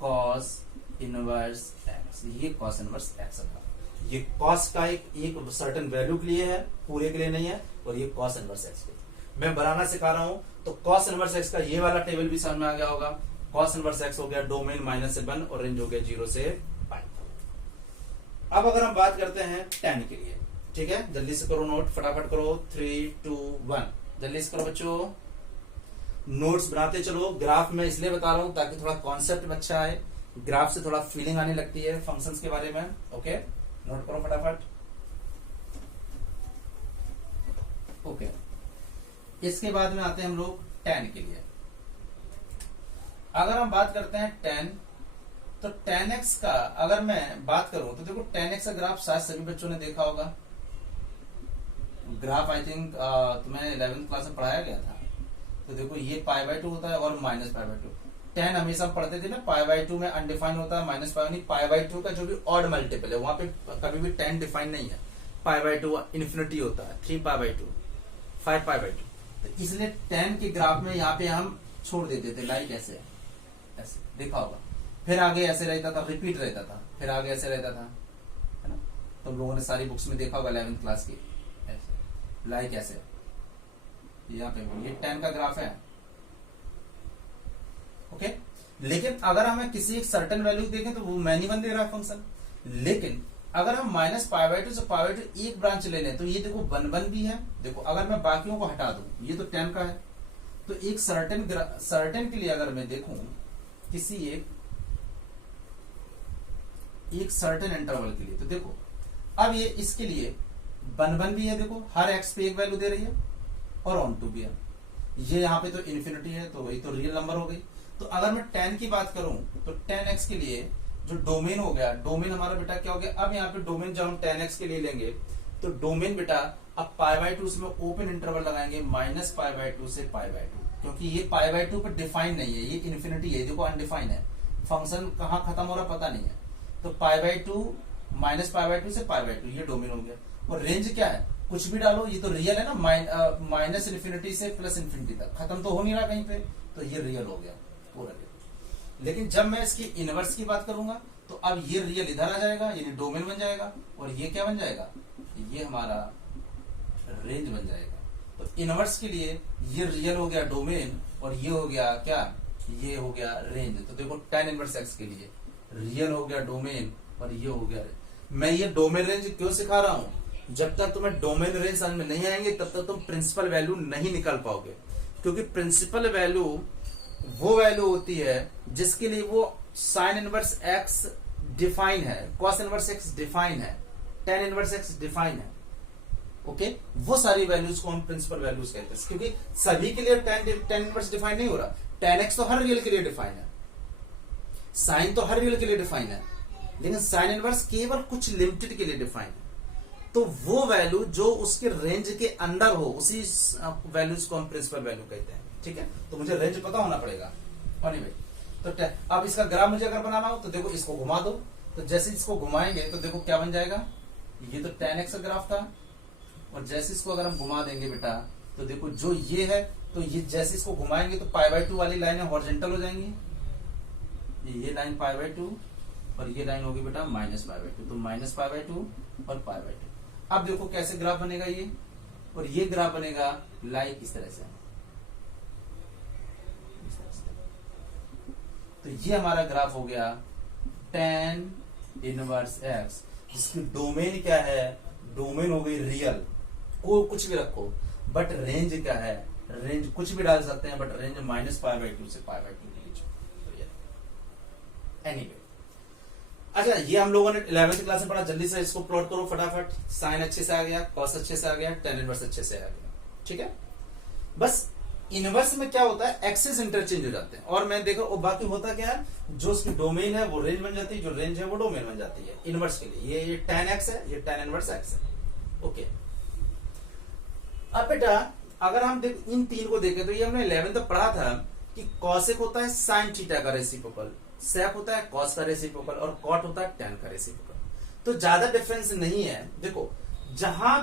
कॉस इनवर्स एक्स, ये कॉस इनवर्स एक्स का, ये कॉस का एक सर्टेन वैल्यू के लिए है, पूरे के लिए नहीं है, और ये कॉस इनवर्स एक्स के लिए मैं बनाना सिखा रहा हूं। तो कॉस इनवर्स एक्स का ये वाला टेबल भी समझ में आ गया होगा। कॉस इनवर्स एक्स हो गया डोमेन -1 और रेंज हो गया 0 से पाई। अब अगर हम बात करते हैं tan के लिए, ठीक है, जल्दी से करो नोट, फटाफट करो, 3 2 1, जल्दी से करो बच्चों, नोट्स बनाते चलो। ग्राफ में इसलिए बता रहा हूं ताकि थोड़ा कॉन्सेप्ट में अच्छा आए, ग्राफ से थोड़ा फीलिंग आने लगती है फंक्शंस के बारे में। ओके, नोट करो फटाफट। ओके, इसके बाद में आते हैं हम लोग tan के लिए। अगर हम बात करते हैं tan, तो tan x का अगर मैं बात करूं तो देखो tan x का ग्राफ शायद सभी बच्चों ने देखा होगा। ग्राफ आई थिंक तुम्हें 11th क्लास में पढ़ाया गया था। तो देखो ये π/2 होता है और -π/2। tan हमेशा हम पढ़ते थे ना, π/2 में अनडिफाइंड होता है, -π नहीं, π/2 का जो भी ऑड मल्टीपल है वहां पे कभी भी tan डिफाइन नहीं है। π/2 इन्फिनिटी होता है, 3π/2, 5π/2। तो इसलिए tan के ग्राफ में यहाँ पे हम छोड़ देते थे, लाइक ऐसे देखा होगा। फिर आगे ऐसे रहता था, रिपीट रहता था, फिर आगे ऐसे रहता था, है ना। तुम लोगों ने सारी बुक्स में देखा होगा 11th क्लास की, ऐसे लाइक ऐसे। यहाँ पे ये tan का ग्राफ है। ओके, लेकिन अगर हमें किसी एक सर्टेन वैल्यू देखें तो वो मैनी वन दे रहा है फंक्शन। लेकिन अगर हम -π/2 से π/2 एक ब्रांच ले लें तो ये देखो 1 भी है। देखो अगर मैं बाकियों को हटा दूं, ये तो tan का है, तो एक सर्टेन के लिए अगर मैं देखूं किसी एक सर्टेन इंटरवल के लिए, तो देखो अब ये इसके लिए 1 भी है, देखो हर x पे एक वैल्यू दे रही है, और ऑन टू भी है। ये यहाँ पे तो इन्फिनिटी है, तो वही तो रियल नंबर हो गई। तो अगर मैं tan की बात करूं तो tan x के लिए जो डोमेन हो गया, डोमेन हमारा बेटा क्या हो गया, अब यहाँ पे डोमेन जब हम tan x के लिए लेंगे तो डोमेन बेटा अब π/2 से ओपन इंटरवल लगाएंगे -π/2 से π/2, क्योंकि ये π/2 पर डिफाइन नहीं है, ये इन्फिनिटी है, देखो अनडिफाइंड है, फंक्शन कहाँ खत्म हो रहा पता नहीं है। तो π/2 -π/2 से π/2 ये डोमेन हो गया। और रेंज क्या है, कुछ भी डालो, ये तो रियल है ना, माइनस इन्फिनिटी से प्लस इन्फिनिटी तक, खत्म तो हो नहीं रहा कहीं पे, तो ये रियल हो गया पूरा रियल। लेकिन जब मैं इसकी इनवर्स की बात करूंगा तो अब ये रियल इधर आ जाएगा, यानी डोमेन बन जाएगा, और ये क्या बन जाएगा, ये हमारा रेंज बन जाएगा। तो इनवर्स के लिए ये रियल हो गया डोमेन, और ये हो गया क्या, ये हो गया रेंज। तो देखो tan इनवर्स x के लिए रियल हो गया डोमेन, और ये हो गया रेंज। मैं ये डोमेन रेंज क्यों सिखा रहा हूं, जब तक तुम्हें डोमेन रेंज समझ में नहीं आएंगे तब तक तुम प्रिंसिपल वैल्यू नहीं निकाल पाओगे। क्योंकि प्रिंसिपल वैल्यू वो वैल्यू होती है जिसके लिए वो साइन इनवर्स x डिफाइन है, कॉस इनवर्स x डिफाइन है, tan इनवर्स x डिफाइन है। ओके, वो सारी वैल्यूज को हम प्रिंसिपल वैल्यूज कहते हैं, क्योंकि सभी के लिए tan इनवर्स डिफाइन नहीं हो रहा। tan x तो हर रियल के लिए डिफाइन है, साइन तो हर रियल के लिए डिफाइन है, लेकिन साइन इनवर्स केवल कुछ लिमिटेड के लिए डिफाइन है। तो वो वैल्यू जो उसके रेंज के अंदर हो, उसी वैल्यूज को हम प्रिंसिपल वैल्यू कहते हैं। ठीक है, तो मुझे रेंज पता होना पड़ेगा। तो अब इसका ग्राफ मुझे अगर बनाना हो तो देखो इसको घुमा दो, तो जैसे इसको घुमाएंगे तो देखो क्या बन जाएगा, ये तो tan x का ग्राफ था, और जैसे इसको अगर हम घुमा देंगे बेटा तो देखो जो ये है, तो ये जैसे इसको घुमाएंगे तो π/2 वाली लाइन हॉरिजॉन्टल हो जाएंगी, ये लाइन π/2 और ये लाइन होगी बेटा -π/2, तो -π/2 और π/2। अब देखो कैसे ग्राफ बनेगा ये, और ये ग्राफ बनेगा लाइक इस तरह से। तो ये हमारा ग्राफ हो गया tan इनवर्स x, जिसकी डोमेन क्या है, डोमेन हो गई रियल, को कुछ भी रखो, बट रेंज क्या है, रेंज कुछ भी डाल सकते हैं, बट रेंज -π/2 से π/2 के लिए। एनीवे, अच्छा ये हम लोगों ने 11th क्लास में पढ़ा, जल्दी से इसको प्लॉट करो फटाफट। साइन अच्छे से आ गया, कॉस अच्छे से आ गया, tan इनवर्स अच्छे से आ गया। ठीक है, बस इनवर्स में क्या होता है, एक्सेस इंटरचेंज हो जाते हैं, और मैं देखो और बाकी होता क्या है, जो उसकी डोमेन है वो रेंज बन जाती है, जो रेंज है वो डोमेन बन जाती है इनवर्स के लिए। ये tan x है, ये tan इनवर्स x है। ओके, अब बेटा अगर हम इन तीन को देखें तो ये हमने 11th में पढ़ा था कि कॉसेक होता है साइन थीटा का रेसिप्रोकल, सेक होता है कॉस का रेसिप्रोकल, और कॉट होता है tan का रेसिप्रोकल। तो ज्यादा डिफरेंस नहीं है। देखो जहां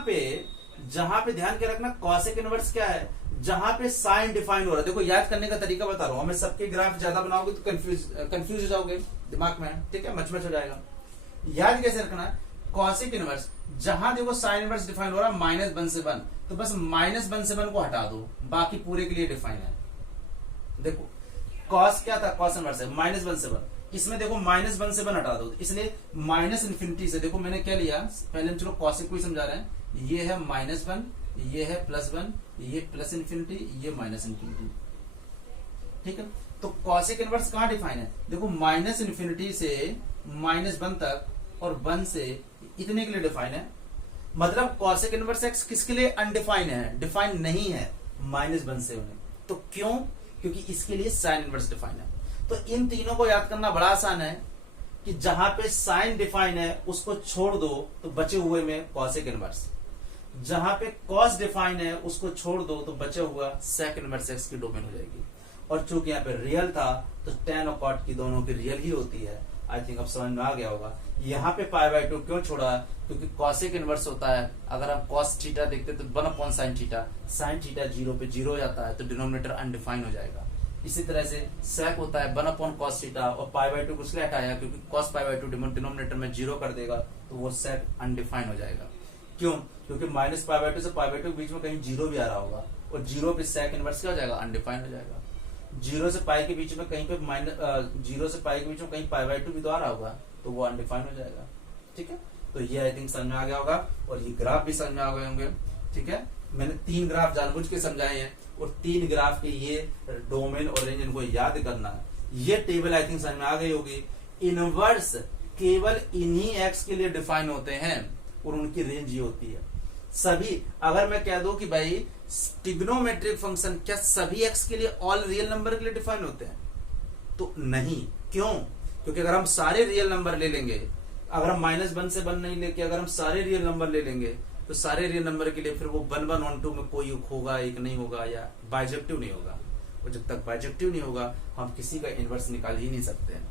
पे ध्यान के रखना, कॉसेक इनवर्स क्या है, जहां पे साइन डिफाइन हो रहा है, देखो याद करने का तरीका बता रहा हूं, हमें सबके ग्राफ ज्यादा बनाओगे तो कंफ्यूज हो जाओगे दिमाग में, ठीक है, मचमच हो जाएगा। याद कैसे रखना है, कॉसिक इनवर्स जहां देखो साइन इनवर्स डिफाइन हो रहा है -1 से 1, तो बस -1 से 1 को हटा दो, बाकी पूरे के लिए डिफाइन है। देखो कॉस क्या था, कॉस इनवर्स है -1 से 1, इसमें देखो -1 से 1 हटा दो, इसलिए -∞ से, देखो मैंने क्या लिया, पहले हम चलो कॉसिक को ही समझा रहे हैं, ये है -1, ये है +1, ये +∞, ये -∞, ठीक है। तो कॉसिक इनवर्स कहां डिफाइन है, देखो -∞ से -1 तक और 1 से इतने के लिए डिफाइन है। मतलब कॉसिक इनवर्स एक्स किसके लिए अनडिफाइन है, डिफाइन नहीं है -1 से 1, तो क्यों, क्योंकि इसके लिए साइन इनवर्स डिफाइन है। तो इन तीनों को याद करना बड़ा आसान है कि जहां पे साइन डिफाइन है उसको छोड़ दो तो बचे हुए में कॉसिक इनवर्स, जहां पे कॉस डिफाइन है उसको छोड़ दो तो बचा हुआ सेक इनवर्स एक्स की डोमेन हो जाएगी। और चूंकि यहाँ पे रियल था तो tan और cot की दोनों की रियल ही होती है। आई थिंक अब समझ में आ गया होगा। यहाँ पे π/2 क्यों छोड़ा, क्योंकि कॉसिक इनवर्स होता है, अगर हम cos थीटा देखते तो 1/sin थीटा, sin थीटा 0 पे 0 हो जाता है तो डिनोमिनेटर अनडिफाइन हो जाएगा। इसी तरह से sec होता है 1/cos थीटा, और π/2 को इसलिए हटाया क्योंकि cos π/2 डिनोमिनेटर में 0 कर देगा तो वो sec अनडिफाइन हो जाएगा। क्यों, क्योंकि -π/2 से π/2 के बीच में कहीं 0 भी आ रहा होगा, और 0 पे sec इनवर्स क्या हो जाएगा, अनडिफाइन हो जाएगा। 0 से पाई के बीच में कहीं पे 0 से पाई के बीच में कहीं π/2 भी तो आ रहा होगा तो वो अनडिफाइन हो जाएगा। ठीक है, तो ये आई थिंक समझ में आ गया होगा, और ये ग्राफ भी समझ में आ गए होंगे। ठीक है, मैंने 3 ग्राफ जानबूझ के समझाए हैं, और 3 ग्राफ के ये डोमेन और रेंज इनको याद करना है। ये टेबल आई थिंक समझ में आ गई होगी। इनवर्स केवल इन्हीं एक्स के लिए डिफाइन होते हैं और उनकी रेंज ये होती है। सभी, अगर मैं कह दूं कि भाई ट्रिग्नोमेट्रिक फंक्शन क्या सभी एक्स के लिए ऑल रियल नंबर के लिए डिफाइन होते हैं, तो नहीं। क्यों, क्योंकि अगर हम सारे रियल नंबर ले लेंगे, अगर हम -1 से 1 नहीं लेके अगर हम सारे रियल नंबर ले लेंगे तो सारे रियल नंबर के लिए फिर वो 1 1 1 2 में कोई होगा, एक नहीं होगा, या बाइजेक्टिव नहीं होगा। और जब तक बाइजेक्टिव नहीं होगा हम किसी का इनवर्स निकाल ही नहीं सकते हैं।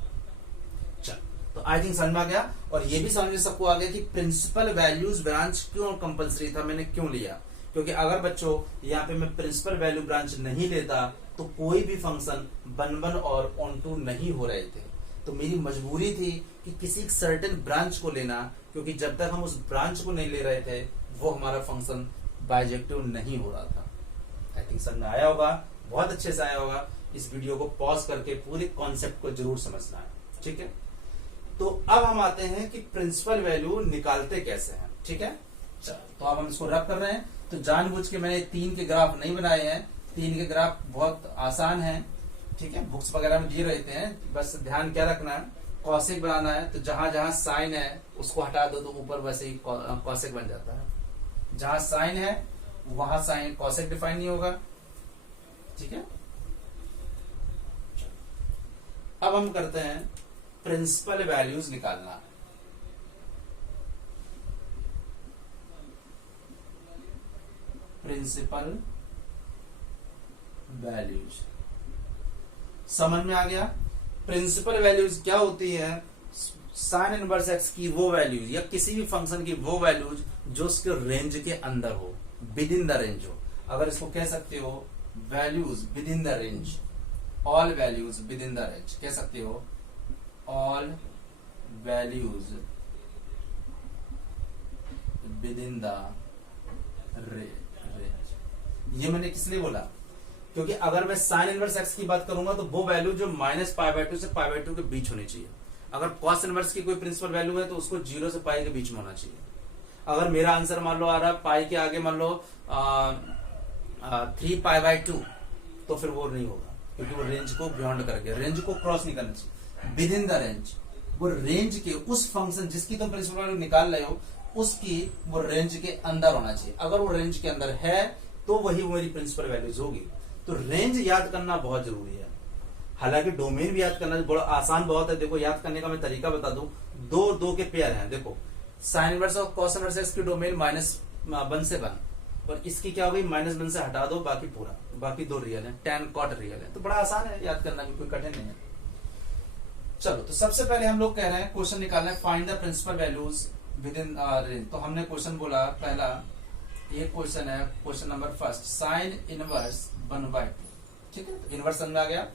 चल, तो आई थिंक समझ में आ गया। और ये भी समझ में सबको आ गया कि प्रिंसिपल वैल्यूज ब्रांच क्यों कंपलसरी था, मैंने क्यों लिया। क्योंकि अगर बच्चों यहाँ पे मैं प्रिंसिपल वैल्यू ब्रांच नहीं लेता तो कोई भी फंक्शन 1 1 और ऑन टू नहीं हो रहे थे। तो मेरी मजबूरी थी कि किसी सर्टेन ब्रांच को लेना, क्योंकि जब तक हम उस ब्रांच को नहीं ले रहे थे वो हमारा फंक्शन बाइजेक्टिव नहीं हो रहा था। आई थिंक समझ में आया होगा, बहुत अच्छे से आया होगा। इस वीडियो को पॉज करके पूरे कॉन्सेप्ट को जरूर समझना है। ठीक है, तो अब हम आते हैं कि प्रिंसिपल वैल्यू निकालते कैसे हैं। ठीक है, तो अब हम इसको रब कर रहे हैं। तो जानबूझ के मैंने 3 के ग्राफ नहीं बनाए हैं, 3 के ग्राफ बहुत आसान है। ठीक है, बुक्स वगैरह में दिए रहते हैं, बस ध्यान क्या रखना है, कॉसिक बनाना है तो जहां जहां साइन है उसको हटा दो तो ऊपर वैसे ही कॉसिक बन जाता है। जहां साइन है वहां साइन कॉसिक डिफाइन नहीं होगा। ठीक है, अब हम करते हैं प्रिंसिपल वैल्यूज निकालना। प्रिंसिपल वैल्यूज समझ में आ गया। प्रिंसिपल वैल्यूज क्या होती है, साइन इनवर्स एक्स की वो वैल्यूज या किसी भी फंक्शन की वो वैल्यूज जो उसके रेंज के अंदर हो, विद इन द रेंज हो। अगर इसको कह सकते हो values with in the range, all values with in the range कह सकते हो, all values with in the range. ये मैंने किस लिए बोला, क्योंकि अगर मैं साइन इनवर्स एक्स की बात करूंगा तो वो वैल्यू जो -π/2 से π/2 के बीच होनी चाहिए। अगर कॉस इनवर्स की कोई प्रिंसिपल वैल्यू है तो उसको 0 से पाई के बीच में होना चाहिए। अगर मेरा आंसर मान लो आ रहा है पाई के आगे मान लो 3π/2 तो फिर वो नहीं होगा, क्योंकि वो रेंज को बियॉन्ड करके, रेंज को क्रॉस नहीं करना चाहिए। विद इन द रेंज, वो रेंज के उस फंक्शन जिसकी तुम प्रिंसिपल वैल्यू निकाल रहे हो उसकी वो रेंज के अंदर होना चाहिए। अगर वो रेंज के अंदर है तो वही मेरी प्रिंसिपल वैल्यूज होगी। तो रेंज याद करना बहुत जरूरी है। हालांकि डोमेन भी याद करना बड़ा आसान बहुत है। देखो याद करने का मैं तरीका बता दूं, 2 के पेयर हैं। देखो साइन इनवर्स और कॉस इनवर्स एक्स की डोमेन -1 से 1, और इसकी क्या हो गई -1 से हटा दो, बाकी पूरा, बाकी 2 रियल है, tan cot रियल है। तो बड़ा आसान है याद करना, भी कोई कठिन नहीं है। चलो, तो सबसे पहले हम लोग कह रहे हैं क्वेश्चन निकालना है, find the principal values within range. तो हमने क्वेश्चन बोला पहला, एक क्वेश्चन है, question number first, sine inverse 1/2। ठीक है, तो इनवर्स समझ आ गया।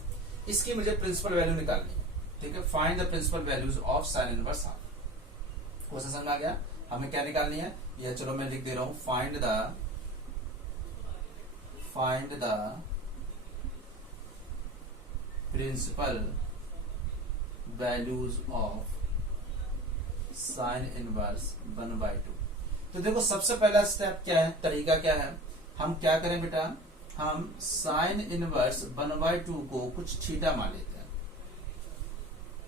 इसकी मुझे प्रिंसिपल वैल्यू निकालनी है। ठीक है, find the principal values of sine inverse half. Question समझ आ गया। हमें क्या निकालनी है, ये चलो मैं लिख दे रहा हूं, find the principal values of sine inverse 1/2। तो देखो सबसे पहला स्टेप क्या है, तरीका क्या है, हम क्या करें बेटा, हम साइन इनवर्स 1/2 को कुछ थीटा मान लेते हैं।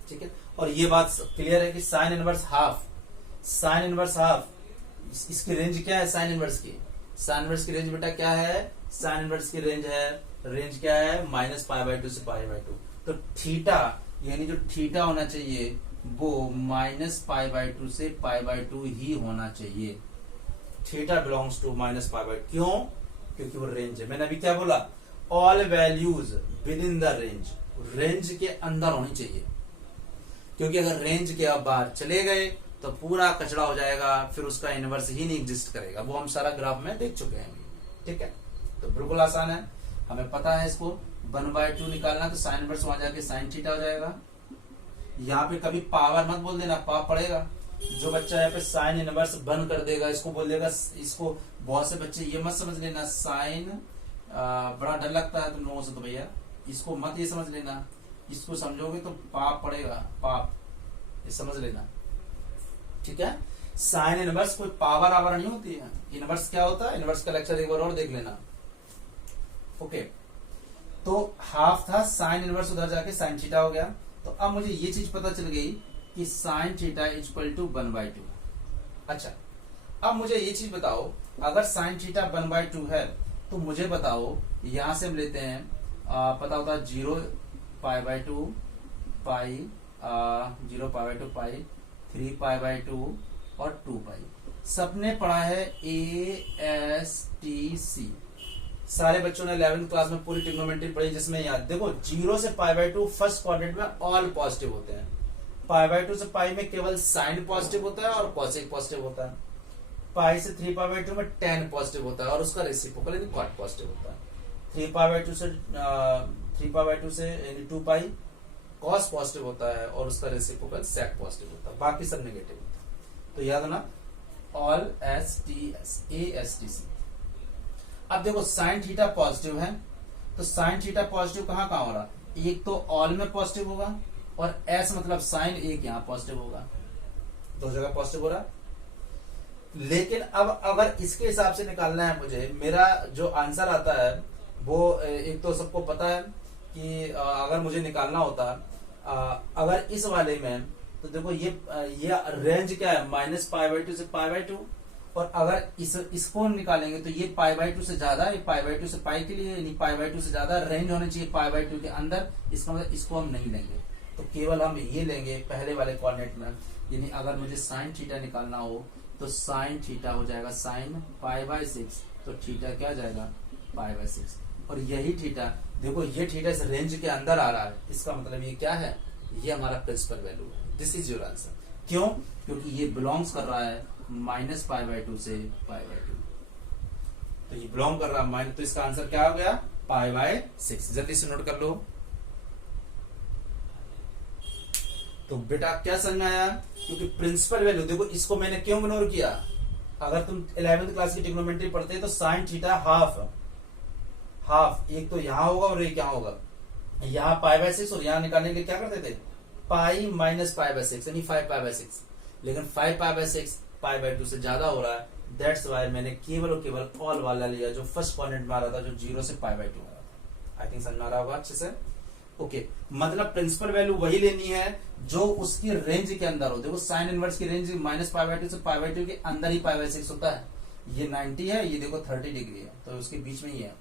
ठीक है, और ये बात क्लियर है कि साइन इनवर्स हाफ, इसकी रेंज क्या है, साइन इनवर्स की रेंज बेटा क्या है, साइन इनवर्स की रेंज क्या है, -π/2 से π/2। तो थीटा यानी जो थीटा होना चाहिए वो -π/2 से π/2 ही होना चाहिए। Theta belongs to -π/2। क्यों? क्योंकि वो रेंज है। मैंने अभी क्या बोला, all values with in the range के अंदर होनी चाहिए। क्योंकि अगर रेंज के अब बाहर चले गए तो पूरा कचरा हो जाएगा, फिर उसका इनवर्स ही नहीं एग्जिस्ट करेगा। वो हम सारा ग्राफ में देख चुके हैं। ठीक है, तो बिल्कुल आसान है, हमें पता है इसको 1/2 निकालना, तो साइन इनवर्स वहां जाके साइन थीटा हो जाएगा। यहाँ पे कभी पावर मत बोल देना, पाप पड़ेगा। जो बच्चा यहाँ पे साइन इनवर्स बंद कर देगा, इसको बोल देगा, इसको बहुत से बच्चे ये मत समझ लेना साइन बड़ा डर लगता है तुम लोगों से, तो भैया इसको मत ये समझ लेना, इसको समझोगे तो पाप पड़ेगा, पाप, ये समझ लेना। ठीक है, साइन इनवर्स कोई पावर आवर नहीं होती है। इनवर्स क्या होता है, इनवर्स का लेक्चर एक बार और देख लेना। ओके, तो हाफ था, साइन इनवर्स उधर जाके साइन थीटा हो गया। तो अब मुझे ये चीज पता चल गई कि साइन थीटा इक्वल टू 1/2। अच्छा, अब मुझे ये चीज बताओ, अगर साइन थीटा 1/2 है तो मुझे बताओ, यहां से हम लेते हैं, पता होता है 0π/2 पाई, 0π/2 पाई, 3π/2 और 2π। सबने पढ़ा है ASTC। सारे बच्चों ने 11th क्लास में पूरी ट्रिग्नोमेट्री पढ़ी, जिसमें याद देखो 0 से π/2 फर्स्ट क्वाड्रेंट में ऑल पॉजिटिव होते हैं, π/2 से पाई में केवल साइन पॉजिटिव होता है और कॉसेक पॉजिटिव होता है, पाई से 3π/2 में tan पॉजिटिव होता है और उसका रेसिप्रोकल यानी कॉट पॉजिटिव होता है, 3π/2 से यानी 2π कॉस पॉजिटिव होता है और उसका रेसिप्रोकल सेक पॉजिटिव होता है, बाकी सब नेगेटिव होता है। तो याद ना, ऑल ASTC। अब देखो साइन थीटा पॉजिटिव है, तो साइन थीटा पॉजिटिव कहां कहां हो रहा, एक तो ऑल में पॉजिटिव होगा और S मतलब साइन, एक यहां पॉजिटिव होगा, दो जगह पॉजिटिव हो रहा। लेकिन अब अगर इसके हिसाब से निकालना है मुझे, मेरा जो आंसर आता है वो एक तो सबको पता है कि अगर मुझे निकालना होता, अगर इस वाले में, तो देखो ये रेंज क्या है, -π/2 से π/2, और अगर इसको हम निकालेंगे तो ये π/2 से ज्यादा, ये π/2 से पाई के लिए, यानी π/2 से ज्यादा रेंज होनी चाहिए π/2 के अंदर। इसका मतलब इसको हम नहीं लेंगे, तो केवल हम ये लेंगे पहले वाले कोऑर्डिनेट में। यानी अगर मुझे साइन थीटा निकालना हो तो साइन थीटा हो जाएगा साइन π/6, तो थीटा क्या जाएगा π/6। और यही थीटा, देखो ये थीटा इस रेंज के अंदर आ रहा है, इसका मतलब ये क्या है, ये हमारा प्रिंसिपल वैल्यू है। This is your answer. क्यों? क्योंकि ये बिलोंग्स कर रहा है -π/2 से π/2, तो ये बिलोंग कर रहा है, तो इसका आंसर क्या हो गया, π/6। जल्दी से नोट कर लो। तो बेटा क्या समझ में आया, क्योंकि प्रिंसिपल वैल्यू, देखो इसको मैंने क्यों इग्नोर किया, अगर तुम 11th क्लास की ट्रिग्नोमेट्री पढ़ते तो साइन थीटा हाफ, एक तो यहां होगा और एक यहां होगा, यहां π/6 और यहां निकालने के लिए क्या करते थे, पाई माइनस π/6 यानी 5π/6। लेकिन 5π/6 π/2 से ज्यादा हो रहा है, दैट्स वाई मैंने केवल और केवल ऑल वाला लिया जो फर्स्ट क्वाड्रेंट में आ रहा था, जो 0 से π/2 आ रहा था। आई थिंक समझ में आ रहा होगा अच्छे से। ओके, मतलब प्रिंसिपल वैल्यू वही लेनी है जो उसकी रेंज के अंदर हो। देखो साइन इनवर्स की रेंज -π/2 से π/2 के अंदर ही π/6 होता है। ये 90 है, ये देखो 30 डिग्री है, तो उसके बीच में ही है।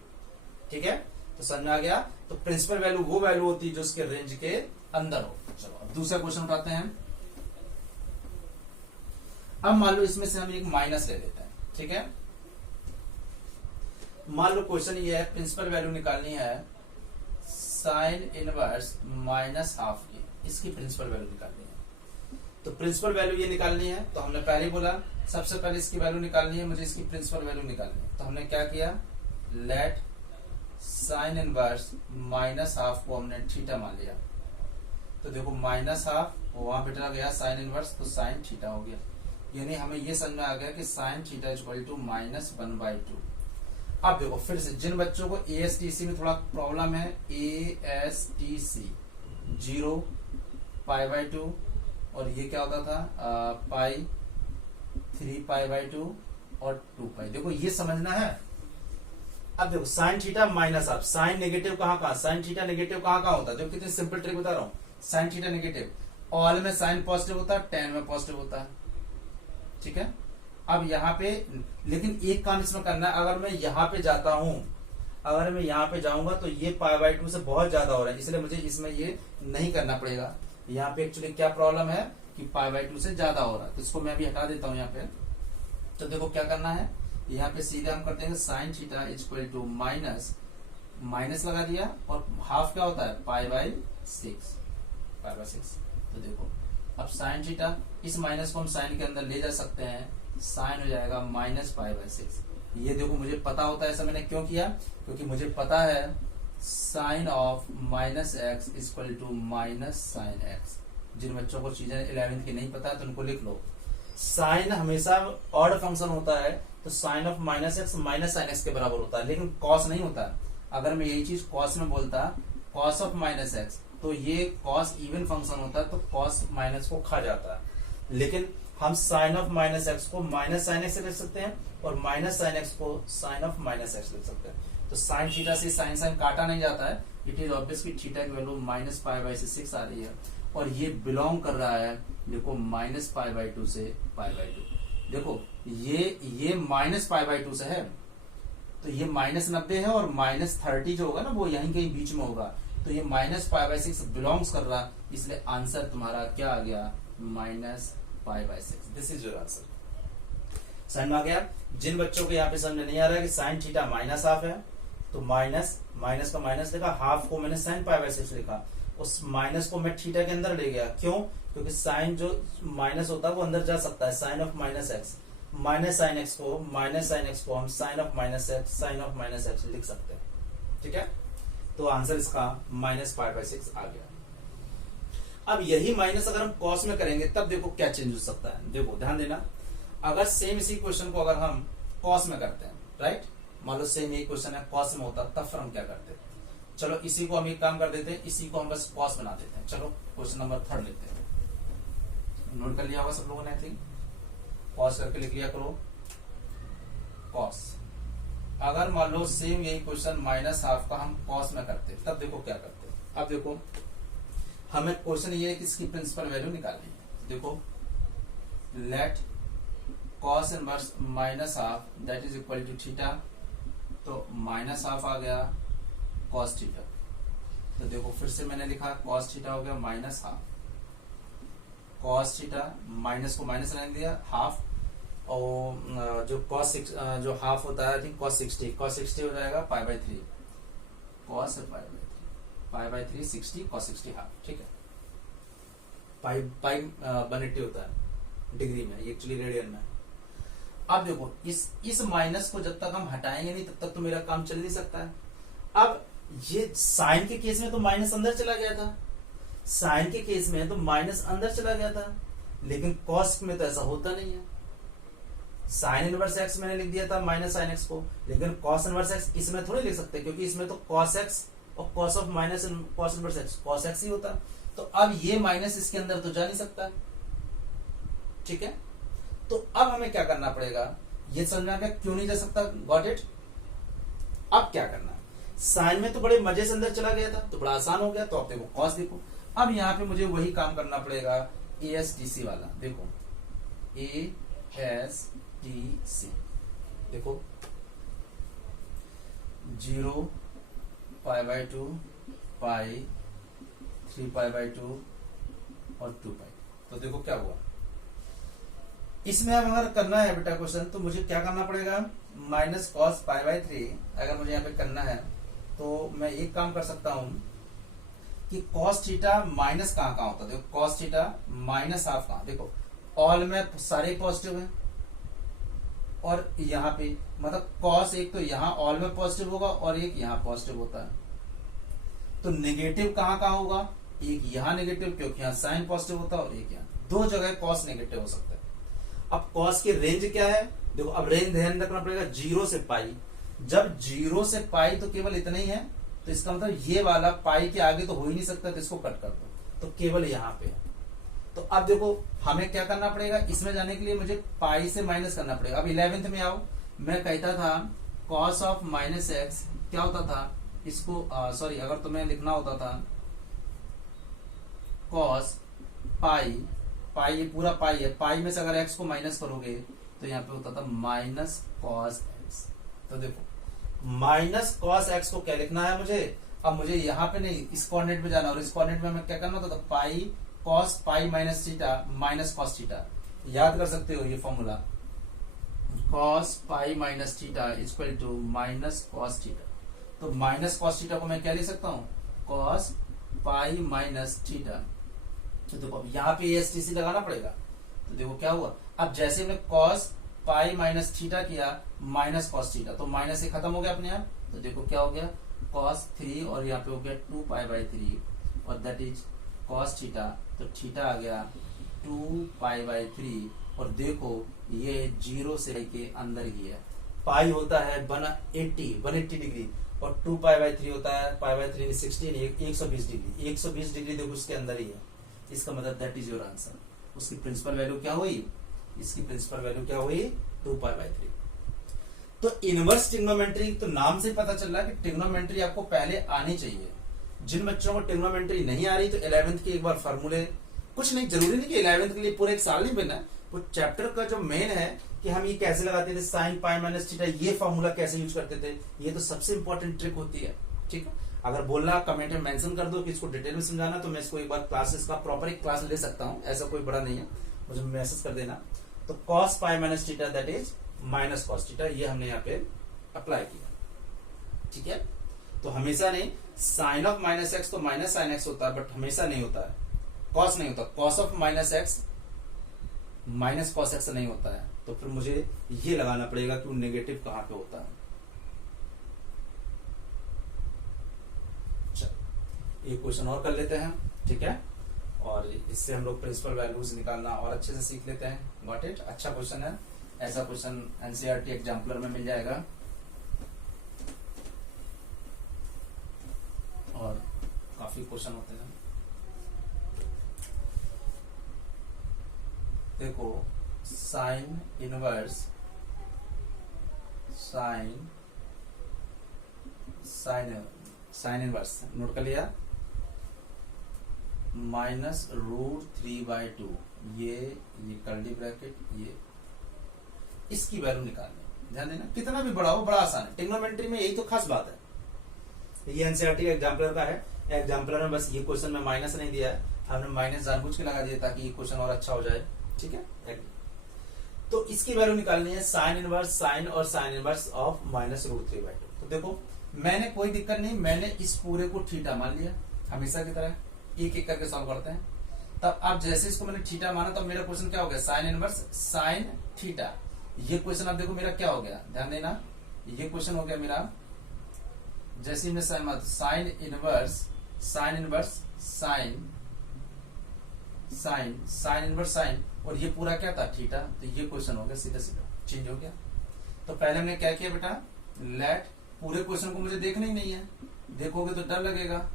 ठीक है, तो समझ में आ गया। तो प्रिंसिपल वैल्यू वो वैल्यू होती है जो उसके रेंज के अंदर हो। चलो अब दूसरा क्वेश्चन उठाते हैं। अब मान लो इसमें से हम एक माइनस ले लेते हैं। ठीक है, मान लो क्वेश्चन ये है, प्रिंसिपल वैल्यू निकालनी है साइन इनवर्स -½ की, इसकी प्रिंसिपल वैल्यू निकालनी है। तो प्रिंसिपल वैल्यू ये निकालनी है, तो हमने पहले बोला सबसे पहले इसकी वैल्यू निकालनी है, मुझे इसकी प्रिंसिपल वैल्यू निकालनी है। तो हमने क्या किया, late sine inverse minus half को हमने थीटा मान लिया। तो देखो माइनस हाफ वहां पे चला गया साइन इनवर्स, तो साइन थीटा हो गया। यानी हमें ये समझ में आ गया कि साइन थीटा इक्वल टू -1/2। अब देखो फिर से जिन बच्चों को ASTC में थोड़ा प्रॉब्लम है, ASTC 0 π/2 और ये क्या होता था पाई 3 π/2 और 2 पाई। देखो ये समझना है। अब देखो sine theta minus half, sine negative कहाँ साइन थीटा नेगेटिव कहाँ होता है, जो कितनी सिंपल ट्रिक बता रहा हूँ। साइन थीटा नेगेटिव ऑल में साइन पॉजिटिव होता है, टेन में पॉजिटिव होता है, ठीक है। अब यहाँ पे लेकिन एक काम इसमें करना है, अगर मैं यहाँ पे जाता हूं, अगर मैं यहाँ पे जाऊंगा तो ये π/2 से बहुत ज्यादा हो रहा है, इसलिए मुझे इसमें ये नहीं करना पड़ेगा। यहाँ पे एक्चुअली क्या प्रॉब्लम है कि π/2 से ज्यादा हो रहा है, तो इसको मैं अभी हटा देता हूँ यहाँ पे। तो देखो क्या करना है, यहाँ पे सीधे हम कर देंगे sine theta equal to minus लगा दिया, और हाफ क्या होता है π/6। तो देखो अब साइन थीटा, इस माइनस को हम साइन के अंदर ले जा सकते हैं, साइन हो जाएगा -π/6। ये देखो मुझे पता होता है, ऐसा मैंने क्यों किया, क्योंकि मुझे पता है sine of -x equal to -sin x। जिन बच्चों को चीजें 11th की नहीं पता है तो उनको लिख लो, साइन हमेशा ऑड फंक्शन होता है, तो sine of -x -sin x के बराबर होता है, लेकिन कॉस नहीं होता। अगर मैं यही चीज कॉस में बोलता, कॉस ऑफ -x, तो ये कॉस इवन फंक्शन होता है, तो कॉस माइनस को खा जाता है। लेकिन हम साइन ऑफ -x को -sin x लिख सकते हैं, और -sin x को साइन ऑफ -x लिख सकते हैं। तो साइन थीटा से साइन काटा नहीं जाता है, इट इज ऑब्वियस कि थीटा की वैल्यू -π/6 आ रही है, और ये बिलोंग कर रहा है देखो -π/2 से π/2। देखो ये -π/2 से है, तो ये -90 है, और -30 जो होगा ना वो यहीं कहीं बीच में होगा, तो ये -π/6 बिलोंग्स कर रहा, इसलिए आंसर तुम्हारा क्या आ गया -π/6। This is your answer. समझ में आ गया। जिन बच्चों को यहाँ पे समझ नहीं आ रहा है कि साइन थीटा माइनस हाफ है, तो माइनस का माइनस लिखा, हाफ को मैंने साइन π/6 लिखा, उस माइनस को मैं थीटा के अंदर ले गया। क्यों? क्योंकि साइन जो माइनस होता है वो अंदर जा सकता है, sine of -x -sin x को हम साइन ऑफ -x लिख सकते हैं, ठीक है। तो आंसर इसका -π/6 आ गया। अब यही माइनस अगर हम कॉस में करेंगे तब देखो क्या चेंज हो सकता है। देखो ध्यान देना, अगर सेम इसी क्वेश्चन को अगर हम कॉस में करते हैं, राइट, मान लो सेम यही क्वेश्चन है कॉस में होता, तब फिर हम क्या करते हैं। चलो इसी को हम एक काम कर देते हैं, इसी को हम बस कॉस बना देते हैं। चलो क्वेश्चन नंबर 3 लिखते हैं। नोट कर लिया होगा सब लोगों ने, आई थिंक कॉस करके लिख लिया करो कॉस। अगर मान लो सेम यही क्वेश्चन -हाफ का हम कॉस में करते, तब देखो क्या करते। अब देखो हमें क्वेश्चन ये है कि इसकी प्रिंसिपल वैल्यू निकालनी है। देखो let cos inverse -half that is equal to theta, तो -हाफ आ गया कॉस थीटा। तो देखो फिर से मैंने लिखा कॉस थीटा हो गया -हाफ कॉस थीटा, माइनस को माइनस रहने दिया, हाफ, और जो कॉस जो हाफ होता है आई थिंक cos 60 हो जाएगा π/3 cos π/3 60 cos 60 हाफ, ठीक है। पाई 180 होता है डिग्री में, ये एक्चुअली रेडियन में। अब देखो इस माइनस को जब तक हम हटाएंगे नहीं तब तक तो मेरा काम चल नहीं सकता है। अब ये साइन के केस में तो माइनस अंदर चला गया था, साइन के केस में तो माइनस अंदर चला गया था, लेकिन कॉस में तो ऐसा होता नहीं है। साइन इनवर्स एक्स मैंने लिख दिया था -sin x को, लेकिन कॉस इनवर्स एक्स इसमें थोड़ी लिख सकते, क्योंकि इसमें तो कॉस एक्स और cos of minus cos inverse x cos x ही होता। तो अब ये माइनस इसके अंदर तो जा नहीं सकता, ठीक है। तो अब हमें क्या करना पड़ेगा, ये समझना क्या क्यों नहीं जा सकता, गॉट इट। अब क्या करना है, साइन में तो बड़े मजे से अंदर चला गया था तो बड़ा आसान हो गया, तो अब देखो कॉस देखो। अब यहाँ पे मुझे वही काम करना पड़ेगा ASTC वाला। देखो ASTC, देखो 0 π/2 पाई 3 π/2 और 2 पाई। तो देखो क्या हुआ, इसमें अब अगर करना है बेटा क्वेश्चन, तो मुझे क्या करना पड़ेगा, -cos π/3 अगर मुझे यहाँ पे करना है तो मैं एक काम कर सकता हूं कि cos थीटा माइनस कहाँ होता है। देखो cos थीटा -हाफ कहाँ, देखो ऑल में सारे पॉजिटिव हैं, और यहाँ पे मतलब कॉस एक तो यहाँ ऑल में पॉजिटिव होगा और एक यहाँ पॉजिटिव होता है, तो नेगेटिव कहाँ कहाँ होगा, एक यहाँ नेगेटिव क्योंकि यहाँ साइन पॉजिटिव होता है और एक यहाँ, दो जगह कॉस नेगेटिव हो सकता है। अब कॉस की रेंज क्या है, देखो अब रेंज ध्यान रखना पड़ेगा 0 से पाई, जब 0 से पाई तो केवल इतना ही है, तो इसका मतलब ये वाला पाई के आगे तो हो ही नहीं सकता, तो इसको कट कर दो, तो केवल यहाँ पे है। तो अब देखो हमें क्या करना पड़ेगा, इसमें जाने के लिए मुझे पाई से माइनस करना पड़ेगा। अब 11th में आओ, मैं कहता था कॉस ऑफ माइनस एक्स क्या होता था, इसको सॉरी अगर तुम्हें लिखना होता था कॉस पाई, पाई ये पूरा पाई है, पाई में से अगर एक्स को माइनस करोगे तो यहाँ पे होता था माइनस कॉस एक्स। तो देखो माइनस कॉस एक्स को क्या लिखना है मुझे, अब मुझे यहाँ पे नहीं इस कोऑर्डिनेट में जाना, और इस कोऑर्डिनेट में हमें क्या करना होता था pi cos pi minus theta minus cos theta, याद कर सकते हो ये formula, cos pi minus theta equal to minus cos theta. तो माइनस कॉस थीटा को मैं क्या लिख सकता हूँ, कॉस पाई माइनस थीटा। तो देखो यहाँ पे एसटीसी लगाना पड़ेगा, तो देखो क्या हुआ, अब जैसे मैं कॉस पाई माइनस थीटा किया माइनस कॉस थीटा, तो माइनस से खत्म हो गया अपने आप, तो देखो क्या हो गया कॉस 3 और यहाँ पे हो गया 2 पाई बाई 3 और दैट इज कॉस थीटा, तो थीटा आ गया 2 पाई बाई 3 और देखो ये 0 से के अंदर ही है, पाई होता है 180 डिग्री और 2 पाई बाई 3 होता है पाई बाई 3 16 120 डिग्री, 120 डिग्री देखो उसके अंदर ही है, इसका मतलब दैट इज योर आंसर। उसकी प्रिंसिपल वैल्यू क्या हुई, इसकी प्रिंसिपल वैल्यू क्या हुई 2 पाई बाई 3। तो इनवर्स ट्रिग्नोमेट्री तो नाम से पता चल रहा है कि ट्रिग्नोमेट्री आपको पहले आनी चाहिए। जिन बच्चों को ट्रिग्नोमेट्री नहीं आ रही तो 11th के एक बार फॉर्मूले, कुछ नहीं जरूरी नहीं कि 11th के लिए पूरे एक साल नहीं बनना, वो चैप्टर का जो मेन है कि हम ये कैसे लगाते थे साइन पाई माइनस थीटा, ये फॉर्मूला कैसे यूज करते थे, ये तो सबसे इंपॉर्टेंट ट्रिक होती है। ठीक है, अगर बोलना कमेंट में मेंशन कर दो कि इसको डिटेल में समझाना, तो मैं इसको एक बार क्लासेस का प्रॉपर एक क्लास ले सकता हूँ, ऐसा कोई बड़ा नहीं है, मुझे मैसेज कर देना। तो cos pi minus theta that is minus cos theta, ये हमने यहाँ पे अप्लाई किया। ठीक है, तो हमेशा नहीं, साइन ऑफ माइनस एक्स तो माइनस साइन एक्स होता है, बट हमेशा नहीं होता है, कॉस नहीं होता, cos of minus x minus cos x नहीं होता है, तो फिर मुझे ये लगाना पड़ेगा कि वो नेगेटिव कहां पे होता है। चलो एक क्वेश्चन और कर लेते हैं, ठीक है, और इससे हम लोग प्रिंसिपल वैल्यूज निकालना और अच्छे से सीख लेते हैं। गॉट इट, अच्छा क्वेश्चन है, ऐसा क्वेश्चन एनसीईआरटी एग्जाम्पलर में मिल जाएगा और काफी क्वेश्चन होते हैं। देखो sign inverse sine inverse note कर लिया, माइनस √3/2, ये कर्ली ब्रैकेट, ये इसकी वैल्यू निकालनी, ध्यान देना कितना भी बड़ा हो, बड़ा आसान है, ट्रिग्नोमेट्री में यही तो खास बात है। ये एनसीईआरटी एग्जाम्पलर का है, एग्जाम्पलर में बस ये क्वेश्चन में माइनस नहीं दिया है, हमने माइनस जानबूझ के लगा दिया ताकि ये क्वेश्चन और अच्छा हो जाए। ठीक है, तो इसकी वैल्यू निकालनी है साइन इनवर्स साइन और साइन इनवर्स ऑफ माइनस √3/2। तो देखो मैंने कोई दिक्कत नहीं, मैंने इस पूरे को थीटा मान लिया, हमेशा की तरह एक एक करके सॉल्व करते हैं। तब अब जैसे इसको मैंने थीटा माना, तब मेरा क्वेश्चन क्या हो गया, साइन इनवर्स साइन थीटा। ये क्वेश्चन अब देखो मेरा क्या हो गया, ध्यान देना, ये क्वेश्चन हो गया मेरा, जैसे हमने sign inverse sign inverse sign, और ये पूरा क्या था थीटा, तो ये क्वेश्चन हो गया सीधा सीधा चेंज हो गया। तो पहले हमने क्या किया बेटा, लेट, पूरे क्वेश्चन को मुझे देखना ही नहीं है, देखोगे तो डर लगेगा,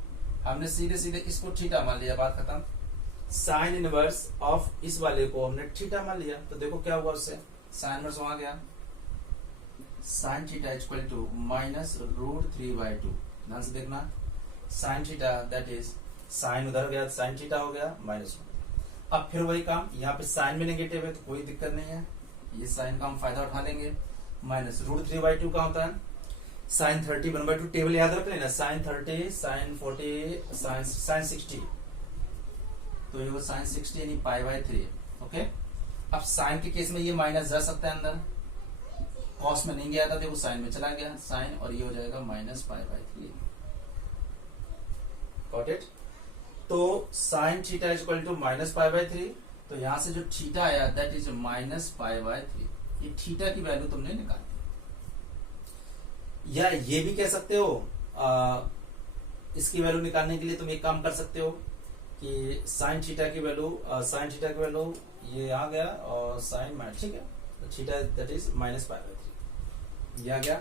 हमने सीधे सीधे इसको थीटा मान लिया, बात खत्म। साइन इनवर्स ऑफ इस वाले को हमने थीटा मान लिया, तो देखो क्या हुआ उससे, साइन इनवर्स वहां गया, sine theta equal to minus √3/2, ध्यान से देखना, sine theta that is sine उधर गया, साइन थीटा हो गया माइनस। अब फिर वही काम, यहाँ पे साइन में नेगेटिव है तो कोई दिक्कत नहीं है, ये साइन का हम फायदा उठा लेंगे। माइनस √3/2 का होता है साइन 30 1/2, टेबल याद रख लेना, साइन 30 साइन 40 साइन 60, तो ये साइन 60 यानी π/3। ओके, अब साइन के केस में ये माइनस जा सकता है अंदर, कॉस में नहीं गया था, देखो साइन में चला गया साइन, और ये हो जाएगा माइनस π/3। गॉट इट, तो sine theta equal to minus π/3, तो यहां से जो थीटा आया दैट इज माइनस π/3। ये थीटा की वैल्यू तुमने निकाल दी। या ये भी कह सकते हो इसकी वैल्यू निकालने के लिए तुम एक काम कर सकते हो कि साइन थीटा की वैल्यू ये आ गया और साइन माइनस, ठीक है, तो थीटा दैट इज -π/3 ये आ गया,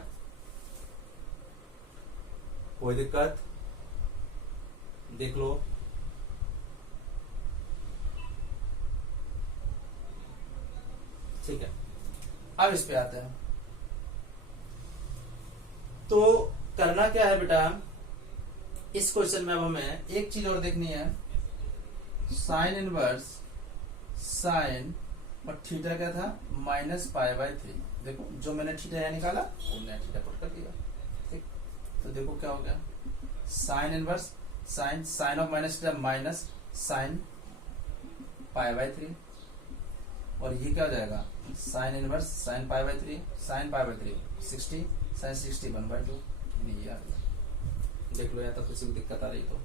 कोई दिक्कत, देख लो। ठीक है, अब इस पे आते हैं। तो करना क्या है बेटा, इस क्वेश्चन में अब हमें एक चीज और देखनी है, साइन इनवर्स साइन और थीटा क्या था -π/3। देखो जो मैंने थीटा यहाँ निकाला वो मैंने थीटा पुट कर दिया, ठीक। तो देखो क्या हो गया, sine inverse sine of minus theta minus sine π/3, और ये क्या हो जाएगा साइन इनवर्स साइन π/3 60 साइन 60 1/2, ये आ गया। देख लो यहाँ तक किसी को दिक्कत आ रही तो।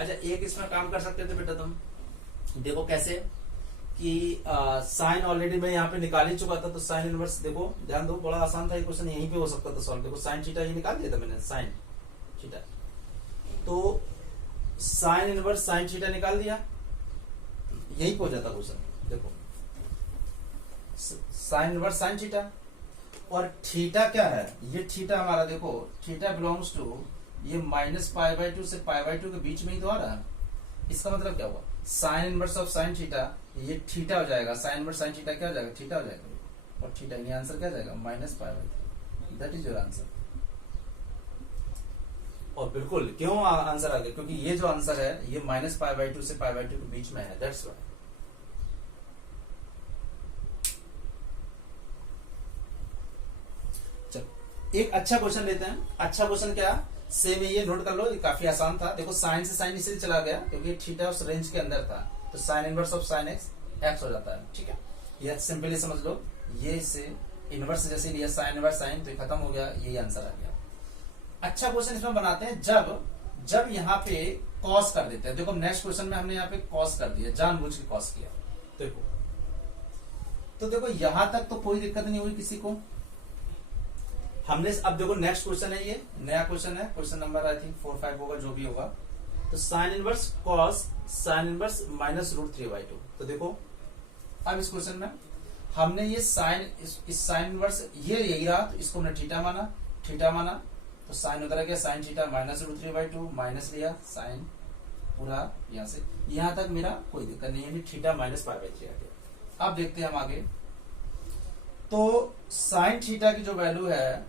अच्छा, एक इसमें काम कर सकते थे बेटा तुम, देखो कैसे कि साइन ऑलरेडी मैं यहाँ पे निकाल ही चुका था, तो साइन इनवर्स देखो ध्यान दो, बड़ा आसान था ये क्वेश्चन, यहीं पे हो सकता था सॉल्व। देखो साइन थीटा ये निकाल दिया था मैंने, साइन थीटा, तो साइन इनवर्स साइन थीटा निकाल दिया, यही पे हो जाता क्वेश्चन। देखो साइन इनवर्स साइन थीटा, और थीटा क्या है, ये थीटा हमारा देखो थीटा बिलोंग्स टू ये -π/2 से π/2 के बीच में ही तो आ रहा है। इसका मतलब क्या हुआ, sine inverse of sine theta ये थीटा हो जाएगा, साइन इनवर्स साइन थीटा क्या हो जाएगा, थीटा हो जाएगा, और थीटा ये आंसर क्या हो जाएगा -π/3, दैट इज योर आंसर। और बिल्कुल क्यों आंसर आ गया, क्योंकि ये जो आंसर है ये -π/2 से π/2 के बीच में है, दैट्स व्हाई। चलो एक अच्छा क्वेश्चन लेते हैं। अच्छा क्वेश्चन क्या, सेम ये नोट कर लो, ये काफी आसान था। देखो साइन से साइन इसलिए चला गया क्योंकि थीटा उस रेंज के अंदर था, तो sine inverse of sine x हो जाता है, ठीक है। ये सिंपली समझ लो, ये इससे इनवर्स जैसे लिया साइन इनवर्स साइन, तो खत्म हो गया, यही आंसर आ गया। अच्छा क्वेश्चन इसमें बनाते हैं जब यहाँ पे कॉस कर देते हैं। देखो नेक्स्ट क्वेश्चन में हमने यहाँ पे कॉस कर दिया, जानबूझ के कॉस किया। देखो तो देखो यहां तक तो कोई दिक्कत नहीं हुई किसी को, हमने अब देखो नेक्स्ट क्वेश्चन है, ये नया क्वेश्चन है, क्वेश्चन नंबर आई थिंक 4-5 होगा जो भी होगा। तो sine inverse cos sine inverse -√3/2। तो देखो अब इस क्वेश्चन में हमने ये साइन इस साइन इनवर्स ये यही रहा, तो इसको हमने थीटा माना, तो साइन उधर गया, साइन थीटा -√3/2 माइनस लिया साइन पूरा यहां से यहां तक, मेरा कोई दिक्कत नहीं है, थीटा -π/3 आ गया। अब देखते हैं हम आगे। तो साइन थीटा की जो वैल्यू है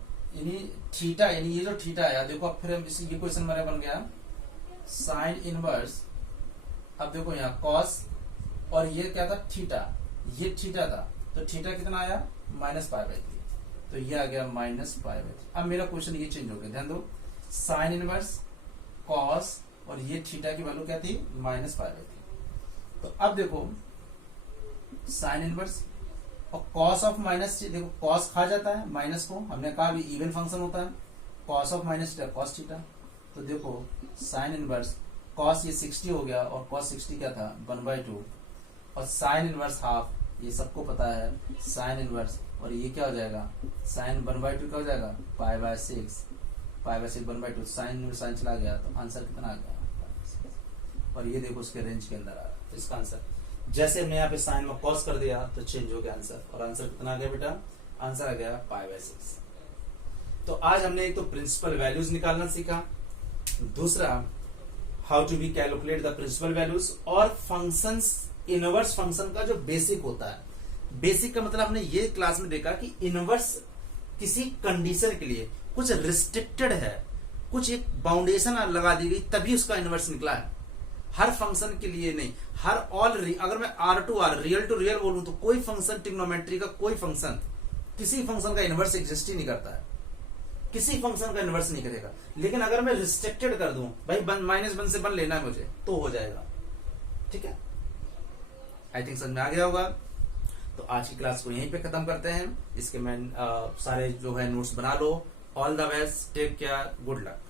थीटा यानी ये जो थीटा है, देखो अब फिर हम ये क्वेश्चन हमारा बन गया साइन इनवर्स, अब देखो यहाँ कॉस, और ये क्या था थीटा, ये थीटा था, तो थीटा कितना आया -π/3, तो ये आ गया -π/3। अब मेरा क्वेश्चन ये चेंज हो गया, ध्यान दो, साइन इनवर्स कॉस और ये थीटा की वैल्यू क्या थी -π/3। तो अब देखो साइन इनवर्स और कॉस ऑफ माइनस, देखो कॉस खा जाता है माइनस को, हमने कहा भी इवन फंक्शन होता है, cos of minus theta cos theta, तो देखो साइन इनवर्स कॉस ये 60 हो गया, और कॉस 60 क्या था 1/2, और साइन इनवर्स हाफ, ये सबको पता है साइन इनवर्स, और ये क्या हो जाएगा साइन 1/2 क्या हो जाएगा π/6 1/2, साइन इनवर्स साइन चला गया, तो आंसर कितना आ गया, और ये देखो उसके रेंज के अंदर आ रहा है, तो इसका आंसर जैसे हमने यहाँ पे साइन में कॉस कर दिया तो चेंज हो गया आंसर, और आंसर कितना आ गया बेटा, आंसर आ गया π/6। तो आज हमने एक तो प्रिंसिपल वैल्यूज निकालना सीखा, दूसरा how to be calculate the principal values, और फंक्शंस इनवर्स फंक्शन का जो बेसिक होता है। बेसिक का मतलब हमने ये क्लास में देखा कि इनवर्स किसी कंडीशन के लिए कुछ रिस्ट्रिक्टेड है, कुछ एक बाउंडेशन लगा दी गई तभी उसका इनवर्स निकला है। हर फंक्शन के लिए नहीं, हर अगर मैं R रियल टू रियल बोलूं तो कोई फंक्शन ट्रिग्नोमेट्री का कोई फंक्शन किसी फंक्शन का इनवर्स एग्जिस्ट ही नहीं करता है, किसी फंक्शन का इनवर्स नहीं करेगा। लेकिन अगर मैं रिस्ट्रिक्टेड कर दूं भाई -1 से 1 लेना है मुझे तो हो जाएगा। ठीक है, आई थिंक समझ में आ गया होगा। तो आज की क्लास को यहीं पे खत्म करते हैं। इसके मैं सारे जो है नोट्स बना लो। All the best, take care, good luck.